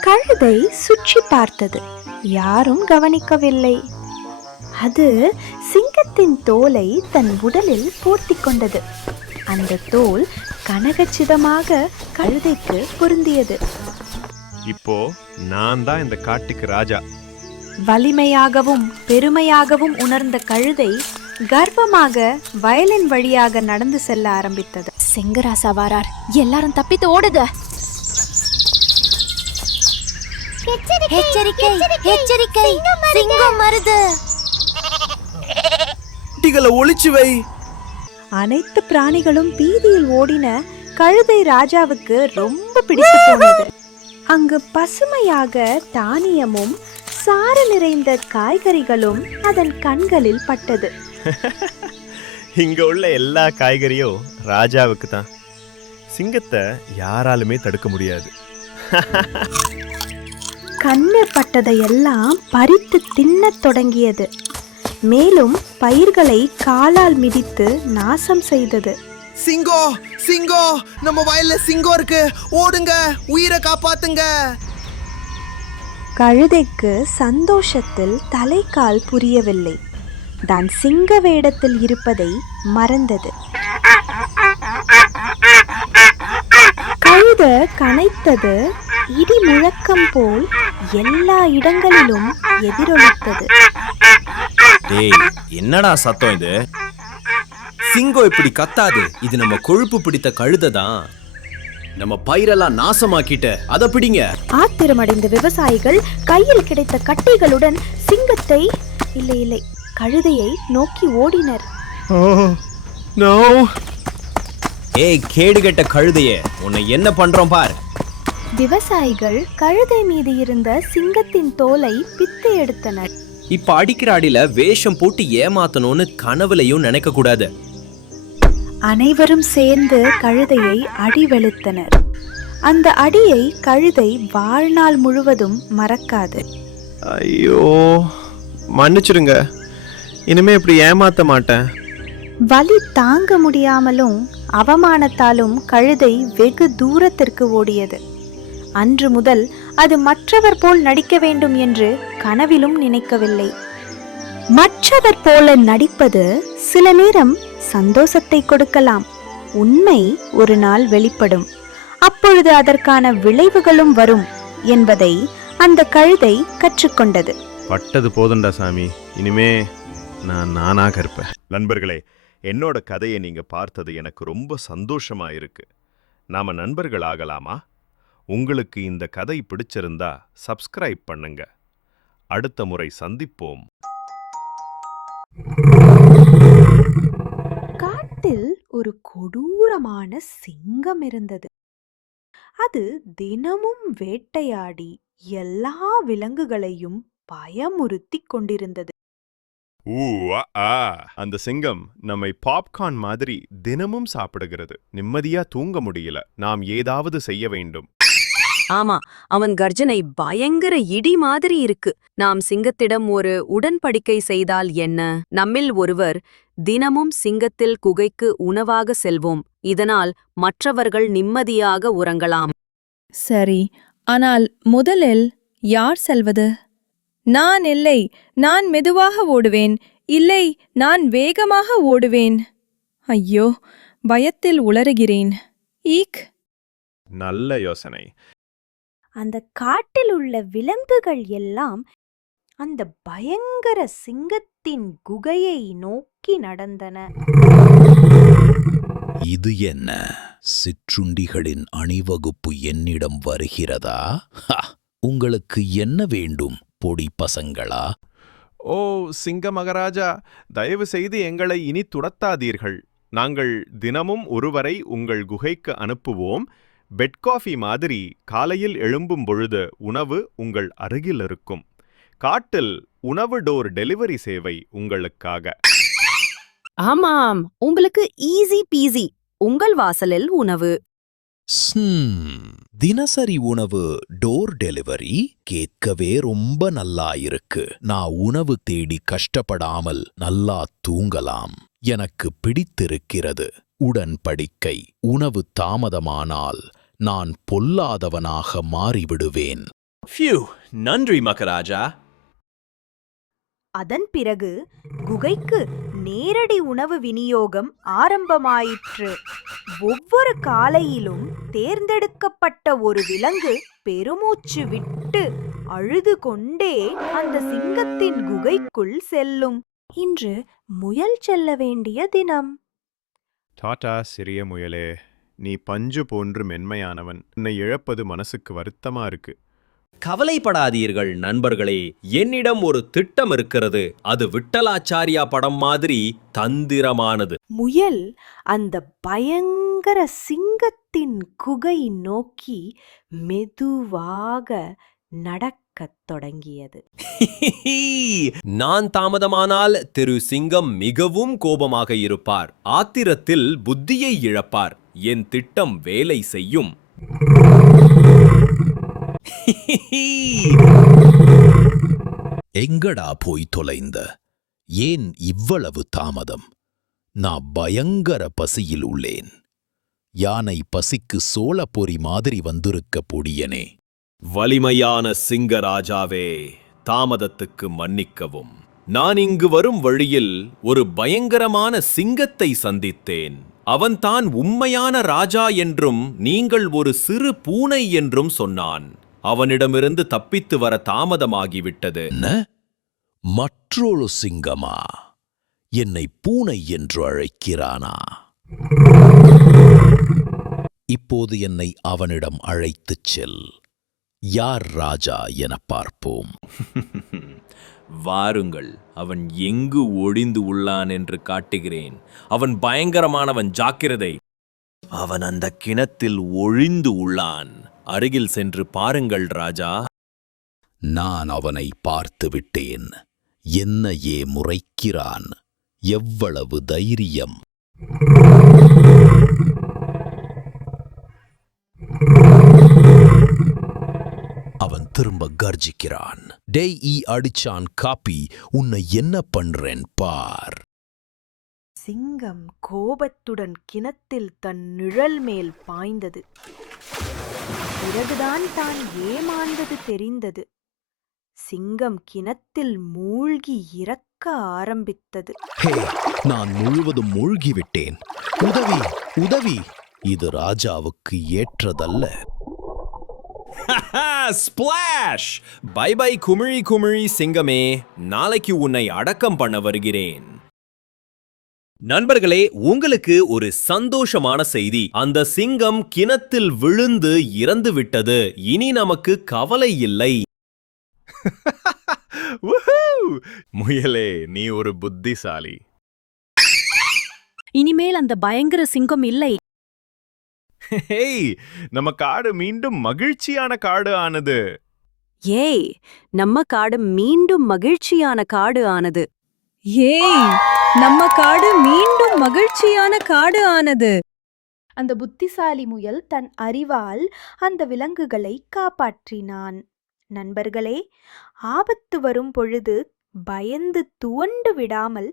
கழுதை சுற்றி பார்த்தது. யாரும் கவனிக்கவில்லை. அது சிங்கத்தின் தோலை தன் உடலில் போர்த்தி கொண்டது. அந்த தோல் கனகச்சிதமாக கழுதைக்கு பொருந்தியது. இப்போ நான் தான் இந்த காட்டுக்கு ராஜா. வலிமையாகவும் பெருமையாகவும் உணர்ந்த கழுதை கர்வமாக வயலின் வழியாக நடந்து செல்ல ஆரம்பித்தது. செங்கராசா வாரார், எல்லாரும் தப்பித்து ஓடுக. எச்சரிக்கை, எச்சரிக்கை, சிங்கம் வருது. குட்டிகளை ஒளிச்சு வை. அனைத்து பிராணிகளும் பீதியில் ஓடின. கழுதை ராஜாவுக்கு ரொம்ப பிடித்து போனது. அங்கு பசுமையாக தானியமும் சாறு நிறைந்த காய்கறிகளும் அதன் கண்களில் பட்டது. இங்க உள்ள எல்லா காய்கறியும் ராஜாவுக்கு தான். சிங்கத்தை யாராலுமே தடுக்க முடியாது. கண்ணில் பட்டதையெல்லாம் பறித்து தின்னத் தொடங்கியது. மேலும் பயிர்களை காலால் மிதித்து நாசம் செய்தது. சிங்கம், சிங்கம், நம்ம வயல்ல சிங்கம் இருக்கு, ஓடுங்க, உயிரை காப்பாத்துங்க. கழுதைக்கு சந்தோஷத்தில் தலைக்கால் புரியவில்லை. தான் சிங்க வேடத்தில் இருப்பதை மறந்தது. கழுதை கனைத்தது இடி முழக்கம் போல் எல்லா இடங்களிலும் எதிரொலித்தது. டேய், என்னடா சத்தம் இது? சிங்கம் இப்படி கத்தாது. இது நம்ம கொழுப்பு பிடித்த கழுதை தான். நம்ம பயிரெல்லாம் நாசமாக்கிட்ட, அத பிடிங்க. ஆத்திரமடைந்த விவசாயிகள் கையில் கிடைத்த கட்டைகளுடன் சிங்கத்தை இல்லை கழுதையை நோக்கி ஓடினர். ஏய், கேடுகெட்ட கழுதையே, உன்னை என்ன பண்றோம் பார். விவசாயிகள் கழுதை மீது இருந்த சிங்கத்தின் தோலை பித்து எடுத்தனர். இப்ப அடிக்கிற அடியில வேஷம் போட்டு ஏமாத்தணும்னு கனவுலையும் நினைக்க கூடாது. அனைவரும் சேர்ந்து கழுதையை அடி வெளுத்தனர். அந்த அடியை கழுதை வாழ்நாள் முழுவதும் மறக்காது. ஐயோ, மன்னிச்சிடுங்க. இனிமே இப்படி ஏமாத்த மாட்டேன். வலி தாங்க முடியாமலும் அவமானத்தாலும் கழுதை வெகு தூரத்திற்கு ஓடியது. அன்று முதல் அது மற்றவர் போல் நடிக்க வேண்டும் என்று கனவிலும் நினைக்கவில்லை. மற்றவர் போல நடிப்பது சில நேரம் சந்தோஷத்தை கொடுக்கலாம். உண்மை ஒரு நாள் வெளிப்படும். அப்பொழுது அதற்கான விளைவுகளும் வரும் என்பதை அந்த கழுதை கற்றுக்கொண்டது. பட்டது போதுண்டா சாமி, இனிமே நான் நானாக இருப்பேன். நண்பர்களே, என்னோட கதையை நீங்க பார்த்தது எனக்கு ரொம்ப சந்தோஷமா இருக்கு. நாம நண்பர்கள் ஆகலாமா? உங்களுக்கு இந்த கதை பிடிச்சிருந்தா சப்ஸ்கிரைப் பண்ணுங்க. அடுத்த முறை சந்திப்போம். காட்டில் ஒரு கொடூரமான சிங்கம் இருந்தது. அது தினமும் வேட்டையாடி எல்லா விலங்குகளையும் பயமுறுத்தி கொண்டிருந்தது. அந்த சிங்கம் நம்மை பாப்கார்ன் மாதிரி தினமும் சாப்பிடுகிறது. நிம்மதியா தூங்க முடியல. நாம் ஏதாவது செய்ய வேண்டும். ஆமா, அவன் கர்ஜனை பயங்கர இடி மாதிரி இருக்கு. நாம் சிங்கத்திடம் ஒரு உடன்படிக்கை செய்தால் என்ன? நம்மில் ஒருவர் தினமும் சிங்கத்தில் குகைக்கு உணவாக செல்வோம். இதனால் மற்றவர்கள் நிம்மதியாக உறங்கலாம். சரி, ஆனால் முதலில் யார் செல்வது? நான் இல்லை, நான் மெதுவாக ஓடுவேன். இல்லை, நான் வேகமாக ஓடுவேன். ஐயோ, பயத்தில் உளறுகிறேன். ஈக். நல்ல யோசனை. அந்த காட்டில் உள்ள விலங்குகள் எல்லாம் அந்த பயங்கர சிங்கத்தின் குகையை நோக்கி நடந்தன. இது என்ன? சிற்றுண்டிகளின் அணிவகுப்பு என்னிடம் வருகிறதா? உங்களுக்கு என்ன வேண்டும், பொடி பசங்களா? ஓ சிங்க மகாராஜா, தயவு செய்து எங்களை இனி துரத்தாதீர்கள். நாங்கள் தினமும் ஒருவரை உங்கள் குகைக்கு அனுப்புவோம். பெட் காஃபி மாதிரி காலையில் எழும்பும் பொழுது உணவு உங்கள் அருகில் இருக்கும். காட்டில் உணவு டோர் டெலிவரி சேவை உங்களுக்காக. ஆமாம், உங்களுக்கு ஈஸி பீஸி. உங்கள் வாசலில் உணவு. தினசரி உணவு டோர் டெலிவரி கேட்கவே ரொம்ப நல்லா இருக்கு. நான் உணவு தேடி கஷ்டப்படாமல் நல்லா தூங்கலாம். எனக்கு பிடித்திருக்கிறது. உடன்படிக்கை. உணவு தாமதமானால் நான் பொல்லாதவனாக மாறிவிடுவேன். நன்றி மகாராஜா. அதன் பிறகு குகைக்கு நேரடி உணவு விநியோகம் ஆரம்பமாயிற்று. ஒவ்வொரு காலையிலும் தேர்ந்தெடுக்கப்பட்ட ஒரு விலங்கு பெருமூச்சு விட்டு அழுது கொண்டே அந்த சிங்கத்தின் குகைக்குள் செல்லும். இன்று முயல் செல்ல வேண்டிய தினம். டாடா சிறிய முயலே, நீ பஞ்சு போன்று மென்மையானவன். உன்னை இழப்பது மனசுக்கு வருத்தமா இருக்கு. கவலைப்படாதீர்கள் நண்பர்களே, என்னிடம் ஒரு திட்டம் இருக்கிறது. அது விட்டலாச்சாரியா படம் மாதிரி தந்திரமானது. முயல் அந்த பயங்கர சிங்கத்தின் குகை நோக்கி மெதுவாக நடக்கத் தொடங்கியது. நான் தாமதமானால் திரு சிங்கம் மிகவும் கோபமாக இருப்பார். ஆத்திரத்தில் புத்தியை இழப்பார். என் திட்டம் வேலை செய்யும். எங்கடா போய் தொலைந்த? ஏன் இவ்வளவு தாமதம்? நான் பயங்கர பசியில் உள்ளேன். யானை பசிக்கு சோளப்பொரி மாதிரி வந்திருக்க பொடியனே. வலிமையான சிங்கராஜாவே, தாமதத்துக்கு மன்னிக்கவும். நான் இங்கு வரும் வழியில் ஒரு பயங்கரமான சிங்கத்தை சந்தித்தேன். அவன்தான் உண்மையான ராஜா என்றும் நீங்கள் ஒரு சிறு பூனை என்றும் சொன்னான். அவனிடமிருந்து தப்பித்து வர தாமதமாகிவிட்டது. மற்றொரு சிங்கமா? என்னை பூனை என்று அழைக்கிறானா? இப்போது என்னை அவனிடம் அழைத்துச் செல். யார் ராஜா என பார்ப்போம். வாருங்கள், அவன் எங்கு ஒளிந்து உள்ளான் என்று காட்டுகிறேன். அவன் பயங்கரமானவன், ஜாக்கிரதை. அவன் அந்த கிணத்தில் ஒளிந்து உள்ளான். அருகில் சென்று பாருங்கள் ராஜா. நான் அவனை பார்த்து விட்டேன். என்னையே முறைக்கிறான். எவ்வளவு தைரியம்! அவன் திரும்ப கர்ஜிக்கிறான். டேய், அடிச்சான் காப்பி, உன்னை என்ன பண்றேன் பார். சிங்கம் கோபத்துடன் கிணத்தில் தன் நிழல் மேல் பாய்ந்தது. பிறகுதான் தான் ஏமாந்தது தெரிந்தது. சிங்கம் கிணத்தில் மூழ்கி இறக்க ஆரம்பித்தது. ஹே, நான் முழுவதும் மூழ்கிவிட்டேன். உதவி, உதவி! இது ராஜாவுக்கு ஏற்றதல்ல. ஸ்பிளாஷ்! பை பை குமிழி குமிழி சிங்கமே. நாளைக்கு உன்னை அடக்கம் பண்ண வருகிறேன். நண்பர்களே, உங்களுக்கு ஒரு சந்தோஷமான செய்தி. அந்த சிங்கம் கிணத்தில் விழுந்து இறந்து விட்டது. இனி நமக்கு கவலை இல்லை. முயலே, நீ ஒரு புத்திசாலி. இனிமேல் அந்த பயங்கர சிங்கம் இல்லை. ஹேய், நம்ம காடு மீண்டும் மகிழ்ச்சியான காடு ஆனது. ஏய், நம்ம காடு மீண்டும் மகிழ்ச்சியான காடு ஆனது. ஏய், நம்ம காடு மீண்டும் மகிழ்ச்சியான காடு ஆனது. அந்த புத்திசாலி முயல் தன் அறிவால் அந்த விலங்குகளை காப்பாற்றினான். நண்பர்களே, ஆபத்து வரும் பொழுது பயந்து துவண்டு விடாமல்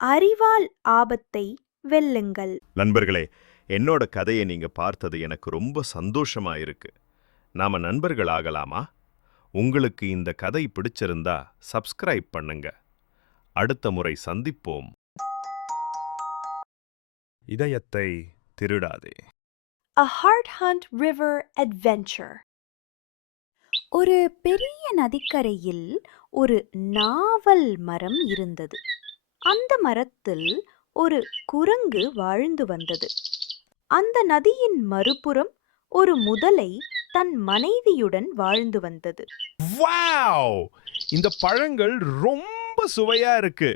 அறிவால் ஆபத்தை வெல்லுங்கள். நண்பர்களே, என்னோட கதையை நீங்க பார்த்தது எனக்கு ரொம்ப சந்தோஷமா இருக்கு. நாம நண்பர்கள் ஆகலாமா? உங்களுக்கு இந்த கதை பிடிச்சிருந்தா சப்ஸ்கிரைப் பண்ணுங்க. அடுத்த முறை சந்திப்போம். இதயத்தை திருடாதே. A Heart Hunt River Adventure. ஒரு பெரிய நதிக்கரையில் ஒரு நாவல் மரம் இருந்தது. அந்த மரத்தில் ஒரு குரங்கு வாழ்ந்து வந்தது. அந்த நதியின் மறுபுறம் ஒரு முதலை தன் மனைவியுடன் வாழ்ந்து வந்தது. வாவ்! இந்த பழங்கள் ரொம்ப சுவையா இருக்கு.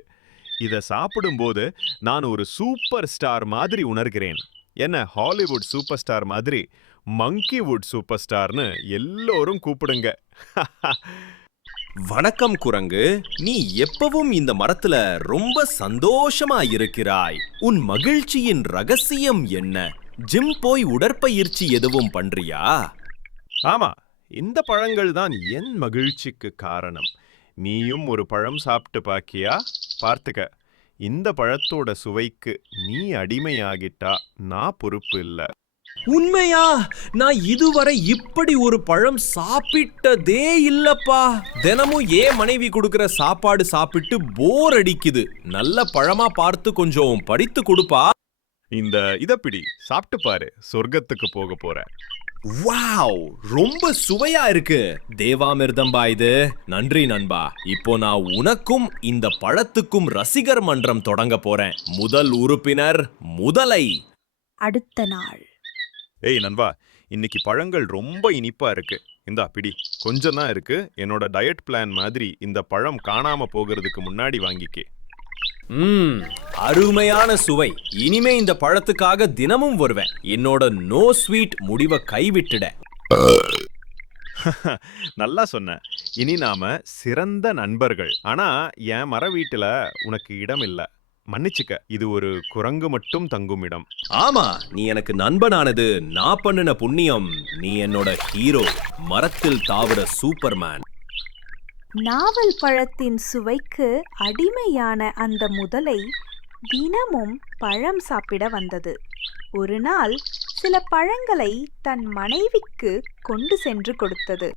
இத சாப்பிடும்போது நான் ஒரு சூப்பர் ஸ்டார் மாதிரி உணர்கிறேன். என்ன ஹாலிவுட் சூப்பர் ஸ்டார் மாதிரி மங்கிவுட் சூப்பர் ஸ்டார்னு எல்லோரும் கூப்பிடுங்க. வணக்கம் குரங்கு, நீ எப்பவும் இந்த மரத்துல ரொம்ப சந்தோஷமா இருக்கிறாய். உன் மகிழ்ச்சியின் ரகசியம் என்ன? ஜிம் போய் உடற்பயிற்சி எதுவும் பண்றியா? ஆமா, இந்த பழங்கள் தான் என் மகிழ்ச்சிக்கு காரணம். நீயும் ஒரு பழம் சாப்பிட்டு பாக்கியா? பார்த்துக்க, இந்த பழத்தோட சுவைக்கு நீ அடிமையாகிட்டா நான் பொறுப்பு இல்ல. உண்மையா? நான் இதுவரை இப்படி ஒரு பழம் சாப்பிட்டதே இல்லப்பா. தினமும் ஏன் மனைவி கொடுக்கிற சாப்பாடு சாப்பிட்டு போர் அடிக்குது. நல்ல பழமா பார்த்து கொஞ்சம் பறித்து கொடுப்பா. இத பிடி, சாப்பிட்டு பாரு, சொர்க்கத்துக்கு போக போற. வாவ், ரொம்ப சுவையா இருக்கு. தேவாமிர்தம்பா இது. நன்றி நண்பா. இப்போ நான் உனக்கும் இந்த பழத்துக்கும் ரசிகர் மன்றம் தொடங்க போறேன். முதல் உறுப்பினர் முதலை. அடுத்த நாள். ஏய் நண்பா, இன்னைக்கு பழங்கள் ரொம்ப இனிப்பா இருக்கு. இந்தா பிடி, கொஞ்சம் தான் இருக்கு. என்னோட டயட் பிளான் மாதிரி இந்த பழம் காணாம போகிறதுக்கு முன்னாடி வாங்கிக்கே. அருமையான சுவை. இனிமே இந்த பழத்துக்காக தினமும் வருவேன். என்னோட நோ ஸ்வீட் முடிவை கைவிட்டுட. நல்லா சொன்ன. இனி நாம சிறந்த நண்பர்கள். ஆனா என் மர வீட்டுல உனக்கு இடம் இல்ல. மன்னிச்சுக்க, இது ஒரு குரங்கு மட்டும் தங்கும் இடம். ஆமா, நீ எனக்கு நண்பனானது நான் பண்ணின புண்ணியம். நீ என்னோட ஹீரோ, மரத்தில் தாவர சூப்பர்மேன். நாவல் பழத்தின் சுவைக்கு அடிமையான அந்த முதலை தினமும் பழம் சாப்பிட வந்தது. ஒரு நாள் சில பழங்களை தன் மனைவிக்கு கொண்டு சென்று கொடுத்தது.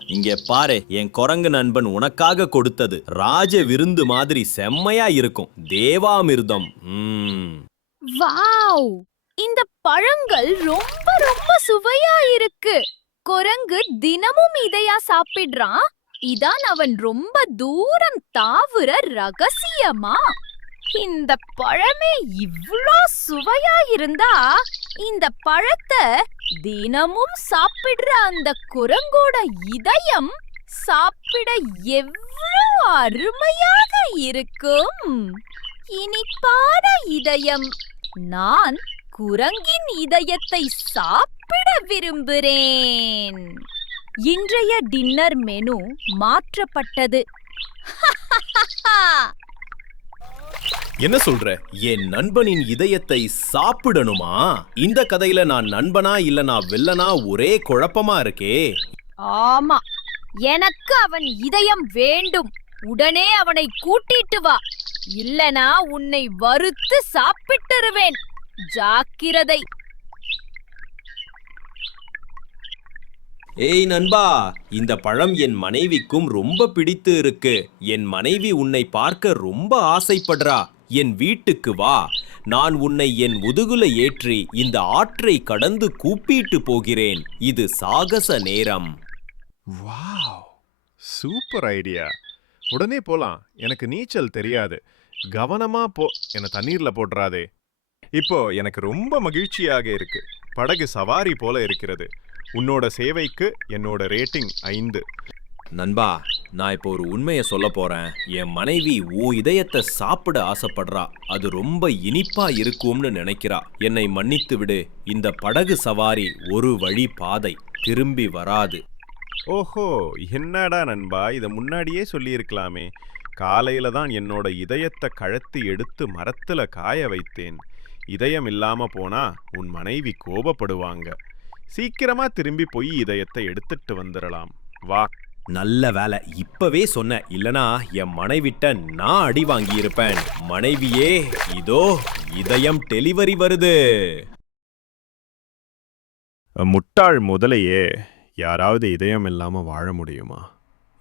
இங்க பாரு, என் குரங்கு நண்பன் உனக்காக கொடுத்தது ராஜ விருந்து மாதிரி செம்மையா இருக்கும். தேவாமிர்தம். வாவ், இந்த பழங்கள் ரொம்ப ரொம்ப சுவையா இருக்கு. குரங்கு தினமும் இதையா சாப்பிடுறான்? இதான் அவன் ரொம்ப தூரம் தாவுற ரகசியமா? இந்த பழமே இவ்ளோ சுவையா இருந்தா இந்த பழத்தை தினமும் சாப்பிடுற அந்த குரங்கோட இதயம் சாப்பிட எவ்வளவு அருமையாக இருக்கும். இனிப்பான இதயம். நான் குரங்கின் இதயத்தை சாப்பிட விரும்புகிறேன். இன்றைய டின்னர் மெனு மாற்றப்பட்டது. என்ன சொல்ற? என் நண்பனின் இதயத்தை சாப்பிடணுமா? இந்த கதையில நான் நண்பனா இல்ல நான் வில்லனா ஒரே குழப்பமா இருக்கே. ஆமா, எனக்கு அவன் இதயம் வேண்டும். உடனே அவனை கூட்டிட்டு வா, இல்லனா உன்னை வறுத்து சாப்பிட்டுருவேன். ஜாக்கிரதை. ஏய் நண்பா, இந்த பழம் என் மனைவிக்கும் ரொம்ப பிடித்து இருக்கு. என் மனைவி உன்னை பார்க்க ரொம்ப ஆசைப்படுறா. என் வீட்டுக்கு வா. நான் உன்னை என் முதுகுல ஏற்றி இந்த ஆற்றை கடந்து கூப்பிட்டு போகிறேன். இது சாகச நேரம். Wow, super idea. உடனே போலாம். எனக்கு நீச்சல் தெரியாது. கவனமா போ, என்ன தண்ணீர்ல போடுறாதே. இப்போ எனக்கு ரொம்ப மகிழ்ச்சியாக இருக்கு. படகு சவாரி போல இருக்கிறது. உன்னோட சேவைக்கு என்னோட ரேட்டிங் 5. நண்பா, நான் இப்போ ஒரு உண்மையை சொல்ல போறேன். என் மனைவி உன் இதயத்தை சாப்பிட ஆசைப்படுறா. அது ரொம்ப இனிப்பா இருக்கும்னு நினைக்கிறா. என்னை மன்னித்து விடு. இந்த படகு சவாரி ஒரு வழி பாதை, திரும்பி வராது. ஓஹோ, என்னடா நண்பா, இதை முன்னாடியே சொல்லியிருக்கலாமே. காலையில தான் என்னோட இதயத்தை கழத்தி எடுத்து மரத்துல காய வைத்தேன். இதயம் இல்லாம போனா உன் மனைவி கோபப்படுவாங்க. சீக்கிரமா திரும்பி போய் இதயத்தை எடுத்துட்டு வந்துடலாம். வா. நல்ல வேலை, இப்பவே சொன்ன. இல்லனா என் மனைவிட்ட நான் அடி வாங்கியிருப்பேன். மனைவியே, இதோ இதயம் டெலிவரி வருது. முட்டாள் முதலையே, யாராவது இதயம் இல்லாம வாழ முடியுமா?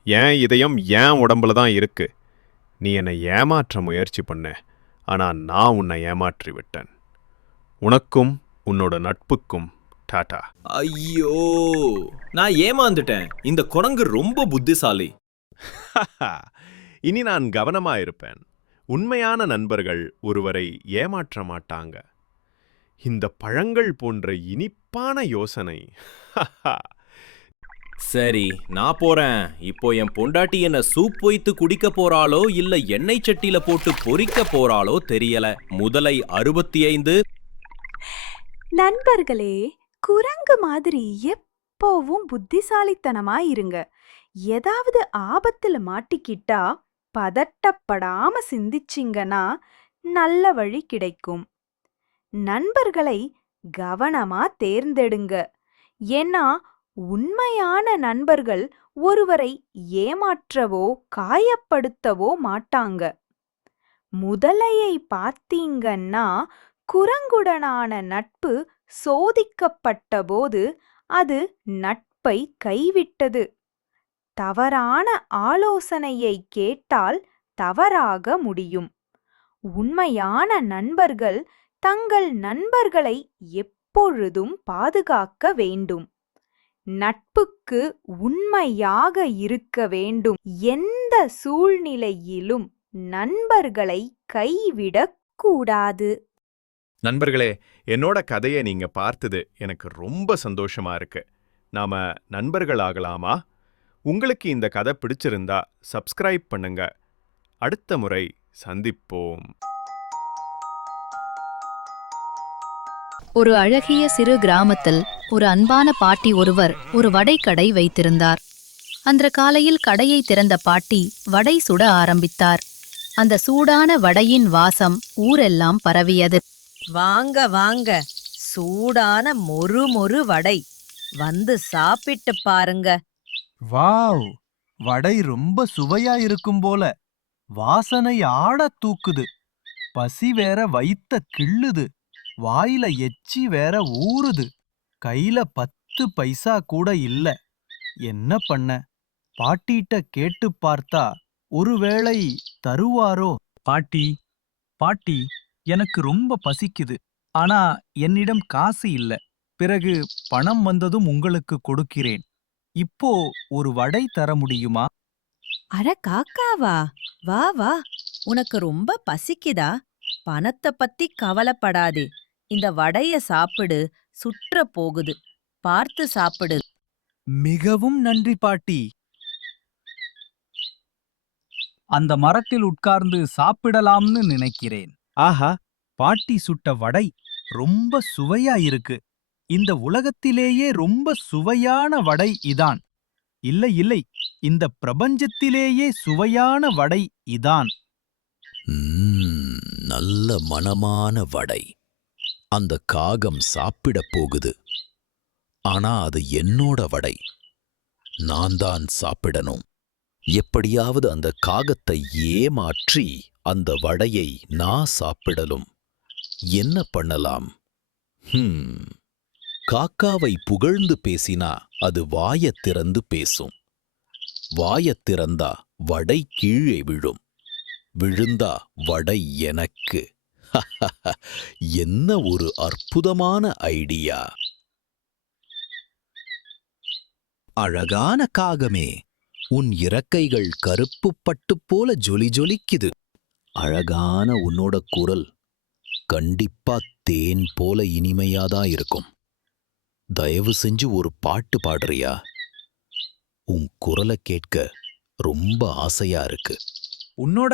என் இதயம் என் உடம்புல தான் இருக்கு. நீ என்னை ஏமாற்ற முயற்சி பண்ண, ஆனா நான் உன்னை ஏமாற்றி விட்டேன். உனக்கும் உன்னோட நட்புக்கும் டாடா. ஐயோ, நான் ஏமாந்துட்டேன். இந்த குரங்கு ரொம்ப புத்திசாலி. இனி நான் கவனமா இருப்பேன். உண்மையான நண்பர்கள் ஒருவரை ஏமாற்ற மாட்டாங்க. இந்த பழங்கள் போன்ற இனிப்பான யோசனை. சரி, நான் போறேன். இப்போ என் பொண்டாட்டி என்ன சூப் வைத்து குடிக்க போறாளோ இல்ல எண்ணெய் சட்டியில போட்டு பொரிக்க போறாளோ தெரியல. முதலை 65. நண்பர்களே, குரங்கு மாதிரி எப்போவும் புத்திசாலித்தனமா இருங்க. ஏதாவது ஆபத்துல மாட்டிக்கிட்டா பதட்டப்படாம சிந்திச்சிங்கன்னா நல்ல வழி கிடைக்கும். நண்பர்களை கவனமா தேர்ந்தெடுங்க. ஏன்னா உண்மையான நண்பர்கள் ஒருவரை ஏமாற்றவோ காயப்படுத்தவோ மாட்டாங்க. முதலையை பார்த்தீங்கன்னா குரங்குடனான நட்பு சோதிக்கப்பட்டபோது அது நட்பை கைவிட்டது. தவறான ஆலோசனையை கேட்டால் தவறாக முடியும். உண்மையான நண்பர்கள் தங்கள் நண்பர்களை எப்பொழுதும் பாதுகாக்க வேண்டும். நட்புக்கு உண்மையாக இருக்க வேண்டும். எந்த சூழ்நிலையிலும் நண்பர்களை கைவிடக் கூடாது. நண்பர்களே, என்னோட கதையை நீங்க பார்த்தது எனக்கு ரொம்ப சந்தோஷமா இருக்கு. நாம நண்பர்கள் ஆகலாமா? உங்களுக்கு இந்த கதை பிடிச்சிருந்தா சப்ஸ்கிரைப் பண்ணுங்க. அடுத்த முறை சந்திப்போம். ஒரு அழகிய சிறு கிராமத்தில் ஒரு அன்பான பாட்டி ஒருவர் ஒரு வடைக்கடை வைத்திருந்தார். அன்று காலையில் கடையை திறந்த பாட்டி வடை சுட ஆரம்பித்தார். அந்த சூடான வடையின் வாசம் ஊரெல்லாம் பரவியது. வாங்க வாங்க, சூடான மொறு மொறு வடை, வந்து சாப்பிட்டு பாருங்க. வாவ், வடை ரொம்ப சுவையா இருக்கும் போல. வாசனை ஆடத் தூக்குது. பசி வேற வயித்த கிள்ளுது. வாயில எச்சி வேற ஊறுது. கையில 10 பைசா கூட இல்ல. என்ன பண்ண? பாட்டிட்ட கேட்டு பார்த்தா ஒருவேளை தருவாரோ? பாட்டி, பாட்டி, எனக்கு ரொம்ப பசிக்குது. ஆனா என்னிடம் காசு இல்ல. பிறகு பணம் வந்ததும் உங்களுக்கு கொடுக்கிறேன். இப்போ ஒரு வடை தர முடியுமா? அட காக்காவா, வா வா, உனக்கு ரொம்ப பசிக்குதா? பணத்தை பத்தி கவலைப்படாதே. இந்த வடைய சாப்பிடு, சுற்ற போகுது. பார்த்து சாப்பிடு. மிகவும் நன்றி பாட்டி. அந்த மரத்தில் உட்கார்ந்து சாப்பிடலாம்னு நினைக்கிறேன். ஆஹா, பாட்டி சுட்ட வடை ரொம்ப சுவையா இருக்கு. இந்த உலகத்திலேயே ரொம்ப சுவையான வடை இதான். இல்லை இல்லை, இந்த பிரபஞ்சத்திலேயே சுவையான வடை இதான். நல்ல மணமான வடை. அந்த காகம் சாப்பிடப் போகுது. ஆனா அது என்னோட வடை. நான் தான் சாப்பிடணும். எப்படியாவது அந்த காகத்தை ஏமாற்றி அந்த வடையை நான் சாப்பிடலும். என்ன பண்ணலாம்? காக்காவை புகழ்ந்து பேசினா அது வாயத் திறந்து பேசும். வாயத் திறந்தா வடை கீழே விழும். விழுந்தா வடை எனக்கு. என்ன ஒரு அற்புதமான ஐடியா! அழகான காகமே, உன் இறக்கைகள் கருப்பு பட்டு போல ஜொலி ஜொலிக்குது. அழகான உன்னோட குரல் கண்டிப்பா தேன் போல இனிமையாதான் இருக்கும். தயவு செஞ்சு ஒரு பாட்டு பாடுறியா? உன் குரலை கேட்க ரொம்ப ஆசையா இருக்கு. உன்னோட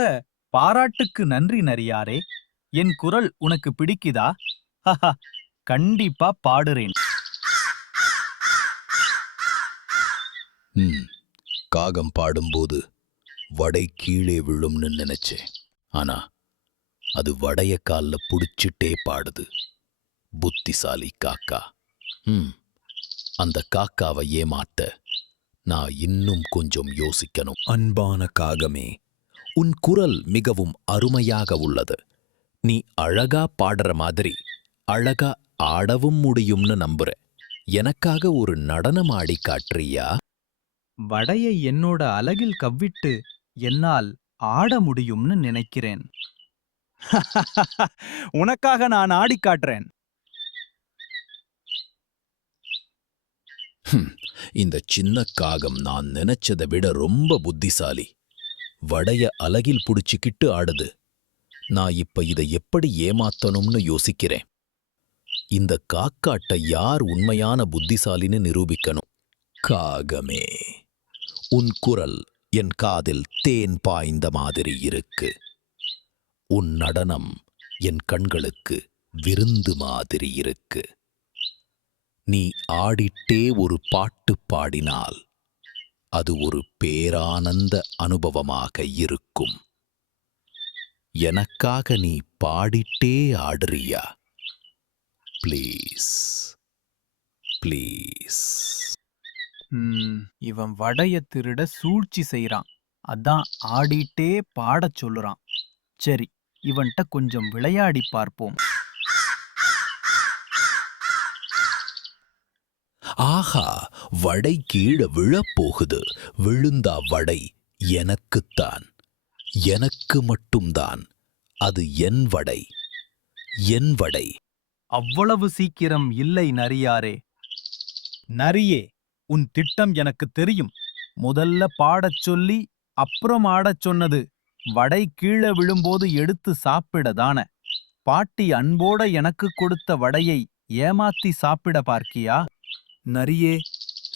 பாராட்டுக்கு நன்றி நரியாரே. என் குரல் உனக்கு பிடிக்குதா? ஹஹா, கண்டிப்பா பாடுறேன். காகம் பாடும்போது வடை கீழே விழும்னு நினைச்சேன். ஆனா அது வடைய கால்ல புடிச்சிட்டே பாடுது. புத்திசாலி காக்கா. அந்த காக்காவை ஏமாத்த நான் இன்னும் கொஞ்சம் யோசிக்கணும். அன்பான காகமே, உன் குரல் மிகவும் அருமையாக உள்ளது. நீ அழகா பாடுற மாதிரி அழகா ஆடவும் முடியும்னு நம்புறேன். எனக்காக ஒரு நடனமாடி காட்டுறியா? வடையை என்னோட அலகில் கவ்விட்டு என்னால் ஆட முடியும்னு நினைக்கிறேன். உனக்காக நான் ஆடிக் காட்டுறேன். இந்த சின்ன காகம் நான் நினைச்சதை விட ரொம்ப புத்திசாலி. வடைய அலகில் புடிச்சுக்கிட்டு ஆடுது. நான் இப்ப இதை எப்படி ஏமாத்தணும்னு யோசிக்கிறேன். இந்த காக்காட்ட யார் உண்மையான புத்திசாலின்னு நிரூபிக்கணும். காகமே, உன் குரல் என் காதில் தேன் பாய்ந்த மாதிரி இருக்கு. உன் நடனம் என் கண்களுக்கு விருந்து மாதிரி இருக்கு. நீ ஆடிட்டே ஒரு பாட்டு பாடினால் அது ஒரு பேரானந்த அனுபவமாக இருக்கும். எனக்காக நீ பாடிட்டே ஆடுறியா? Please please. இவன் வடைய திருட சூழ்ச்சி செய்றான். அதான் ஆடிட்டே பாடச் சொல்லுறான். சரி, இவன்ட்ட கொஞ்சம் விளையாடி பார்ப்போம். ஆஹா, வடை கீழே விழப்போகுது. விழுந்தா வடை எனக்குத்தான், எனக்கு மட்டும்தான். அது என் வடை, என் வடை. அவ்வளவு சீக்கிரம் இல்லை நரியாரே. நரியே, உன் திட்டம் எனக்கு தெரியும். முதல்ல பாடச் சொல்லி அப்புறம் ஆடச் சொன்னது வடை கீழே விழும்போது எடுத்து சாப்பிடதான. பாட்டி அன்போட எனக்கு கொடுத்த வடையை ஏமாத்தி சாப்பிட பார்க்கியா? நரியே,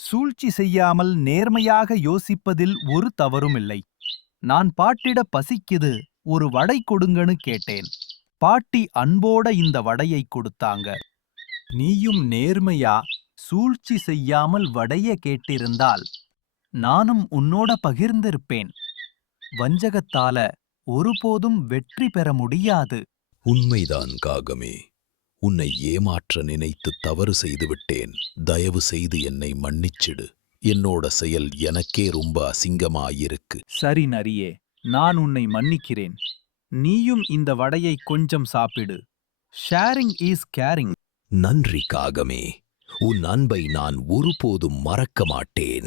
சூழ்ச்சி செய்யாமல் நேர்மையாக யோசிப்பதில் ஒரு தவறும் இல்லை. நான் பாட்டிட பசிக்குது, ஒரு வடை கொடுங்கன்னு கேட்டேன். பாட்டி அன்போட இந்த வடையை கொடுத்தாங்க. நீயும் நேர்மையா சூழ்ச்சி செய்யாமல் வடைய கேட்டிருந்தால் நானும் உன்னோட பகிர்ந்திருப்பேன். வஞ்சகத்தால ஒருபோதும் வெற்றி பெற முடியாது. உண்மைதான் காகமே. உன்னை ஏமாற்ற நினைத்து தவறு செய்துவிட்டேன். தயவு செய்து என்னை மன்னிச்சிடு. என்னோட செயல் எனக்கே ரொம்ப அசிங்கமாயிருக்கு. சரி நரியே, நான் உன்னை மன்னிக்கிறேன். நீயும் இந்த வடையை கொஞ்சம் சாப்பிடு. Sharing is caring. நன்றி காகமே. உன் அன்பை நான் ஒருபோதும் மறக்க மாட்டேன்.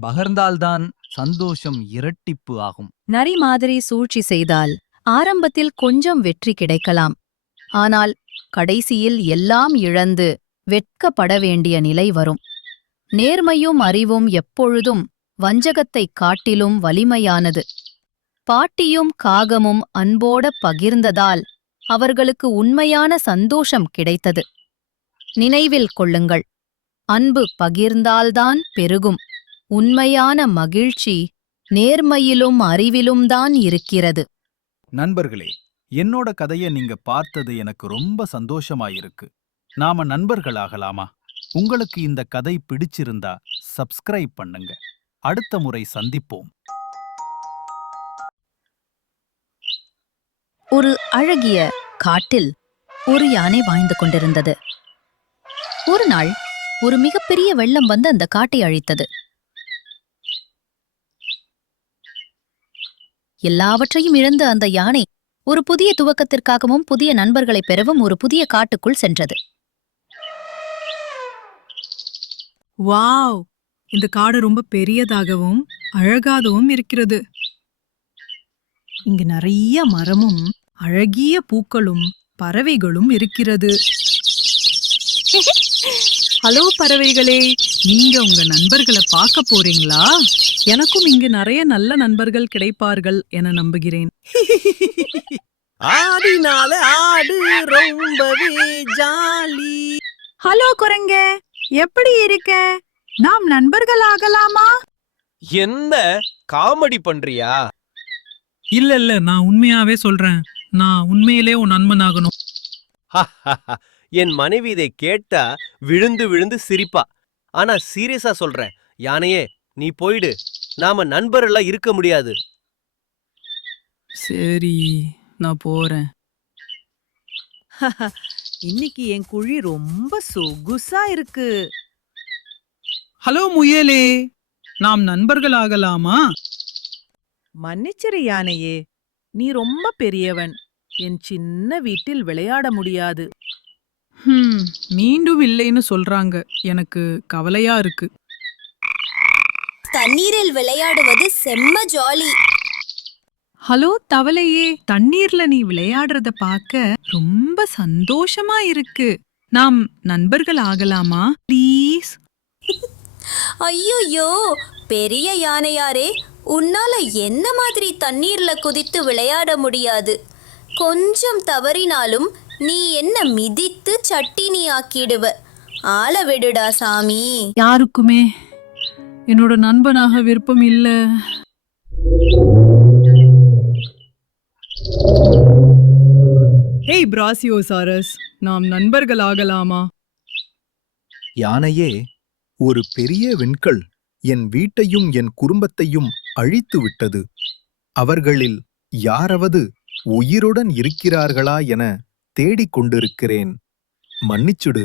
பகர்ந்தால்தான் சந்தோஷம் இரட்டிப்பு ஆகும். நரி மாதிரி சூழ்ச்சி செய்தால் ஆரம்பத்தில் கொஞ்சம் வெற்றி கிடைக்கலாம். ஆனால் கடைசியில் எல்லாம் இழந்து வெட்கப்பட வேண்டிய நிலை வரும். நேர்மையும் அறிவும் எப்பொழுதும் வஞ்சகத்தைக் காட்டிலும் வலிமையானது. பாட்டியும் காகமும் அன்போட பகிர்ந்ததால் அவர்களுக்கு உண்மையான சந்தோஷம் கிடைத்தது. நினைவில் கொள்ளுங்கள், அன்பு பகிர்ந்தால்தான் பெருகும். உண்மையான மகிழ்ச்சி நேர்மையிலும் அறிவிலும்தான் இருக்கிறது. நண்பர்களே, என்னோட கதையை நீங்க பார்த்தது எனக்கு ரொம்ப சந்தோஷமாயிருக்கு. நாம நண்பர்களாகலாமா? உங்களுக்கு இந்த கதை பிடிச்சிருந்தா சப்ஸ்கிரைப் பண்ணுங்க. அடுத்த முறை சந்திப்போம். ஒரு அழகிய காட்டில் ஒரு யானை வாழ்ந்து கொண்டிருந்தது. ஒரு நாள் ஒரு மிகப்பெரிய வெள்ளம் வந்து அந்த காட்டை அழித்தது. எல்லாவற்றையும் இழந்த அந்த யானை ஒரு புதிய துவக்கத்திற்காகவும் புதிய நண்பர்களை பெறவும் ஒரு புதிய காட்டுக்குள் சென்றது. வாவ், இந்த காடு ரொம்ப பெரியதாகவும் அழகாகவும் இருக்கிறது. இங்கு நிறைய மரமும் அழகிய பூக்களும் பறவைகளும் இருக்கிறது. ஹலோ பறவைகளே, நீங்க உங்க நண்பர்களை பார்க்க போறீங்களா? எனக்கும் இங்கு நிறைய நல்ல நண்பர்கள் கிடைப்பார்கள் என நம்புகிறேன். ஆடினால ஆடு ரொம்பவே ஜாலி. ஹலோ குரங்க, எப்படி இருக்க? நாம் நண்பர்கள் ஆகலாமா? என்ன காமெடி பண்றியா? இல்ல, நான் உண்மையாவே சொல்றேன். நான் உண்மையிலே உன் நண்பனாகணும். என் மனைவி இதை கேட்டா விழுந்து விழுந்து சிரிப்பா. ஆனா சீரியஸா சொல்றேன், யானையே நீ போயிடு. நாம நண்பர்களா இருக்க முடியாது. சரி, நான் போறேன். இன்னைக்கு என் குழி ரொம்ப சொகுசா இருக்கு. ஹலோ முயலே, நாம் நண்பர்கள் ஆகலாமா? மன்னிச்சிரு யானையே, நீ ரொம்ப பெரியவன். என் சின்ன வீட்டில் விளையாட முடியாது. மீண்டும் இல்லைன்னு சொல்றாங்க. எனக்கு கவலையா இருக்கு. தண்ணீரில் விளையாடுவது செம்ம ஜாலி. ஹலோ தவளையே, தண்ணீர்ல நீ விளையாடுறத பார்க்க ரொம்ப சந்தோஷமா இருக்கு. நாம் நண்பர்கள் ஆகலாமா ப்ளீஸ்? ஐயோயோ, பெரிய யானையாரே, உன்னால என்ன மாதிரி தண்ணீர்ல குதித்து விளையாட முடியாது. கொஞ்சம் தவறினாலும் நீ என்ன மிதித்து சட்டினி ஆக்கிடுவ. ஆள விடுடா சாமி. யாருக்குமே என்னோட நண்பனாக விருப்பம் இல்ல. ஹேய் பிராசியோசாரஸ், நாம் நண்பர்கள் ஆகலாமா? யானையே, ஒரு பெரிய விண்கல் என் வீட்டையும் என் குடும்பத்தையும் அழித்து விட்டது. அவர்களில் யாராவது உயிருடன் இருக்கிறார்களா என தேடிக் கொண்டிருக்கிறேன். மன்னிச்சுடு.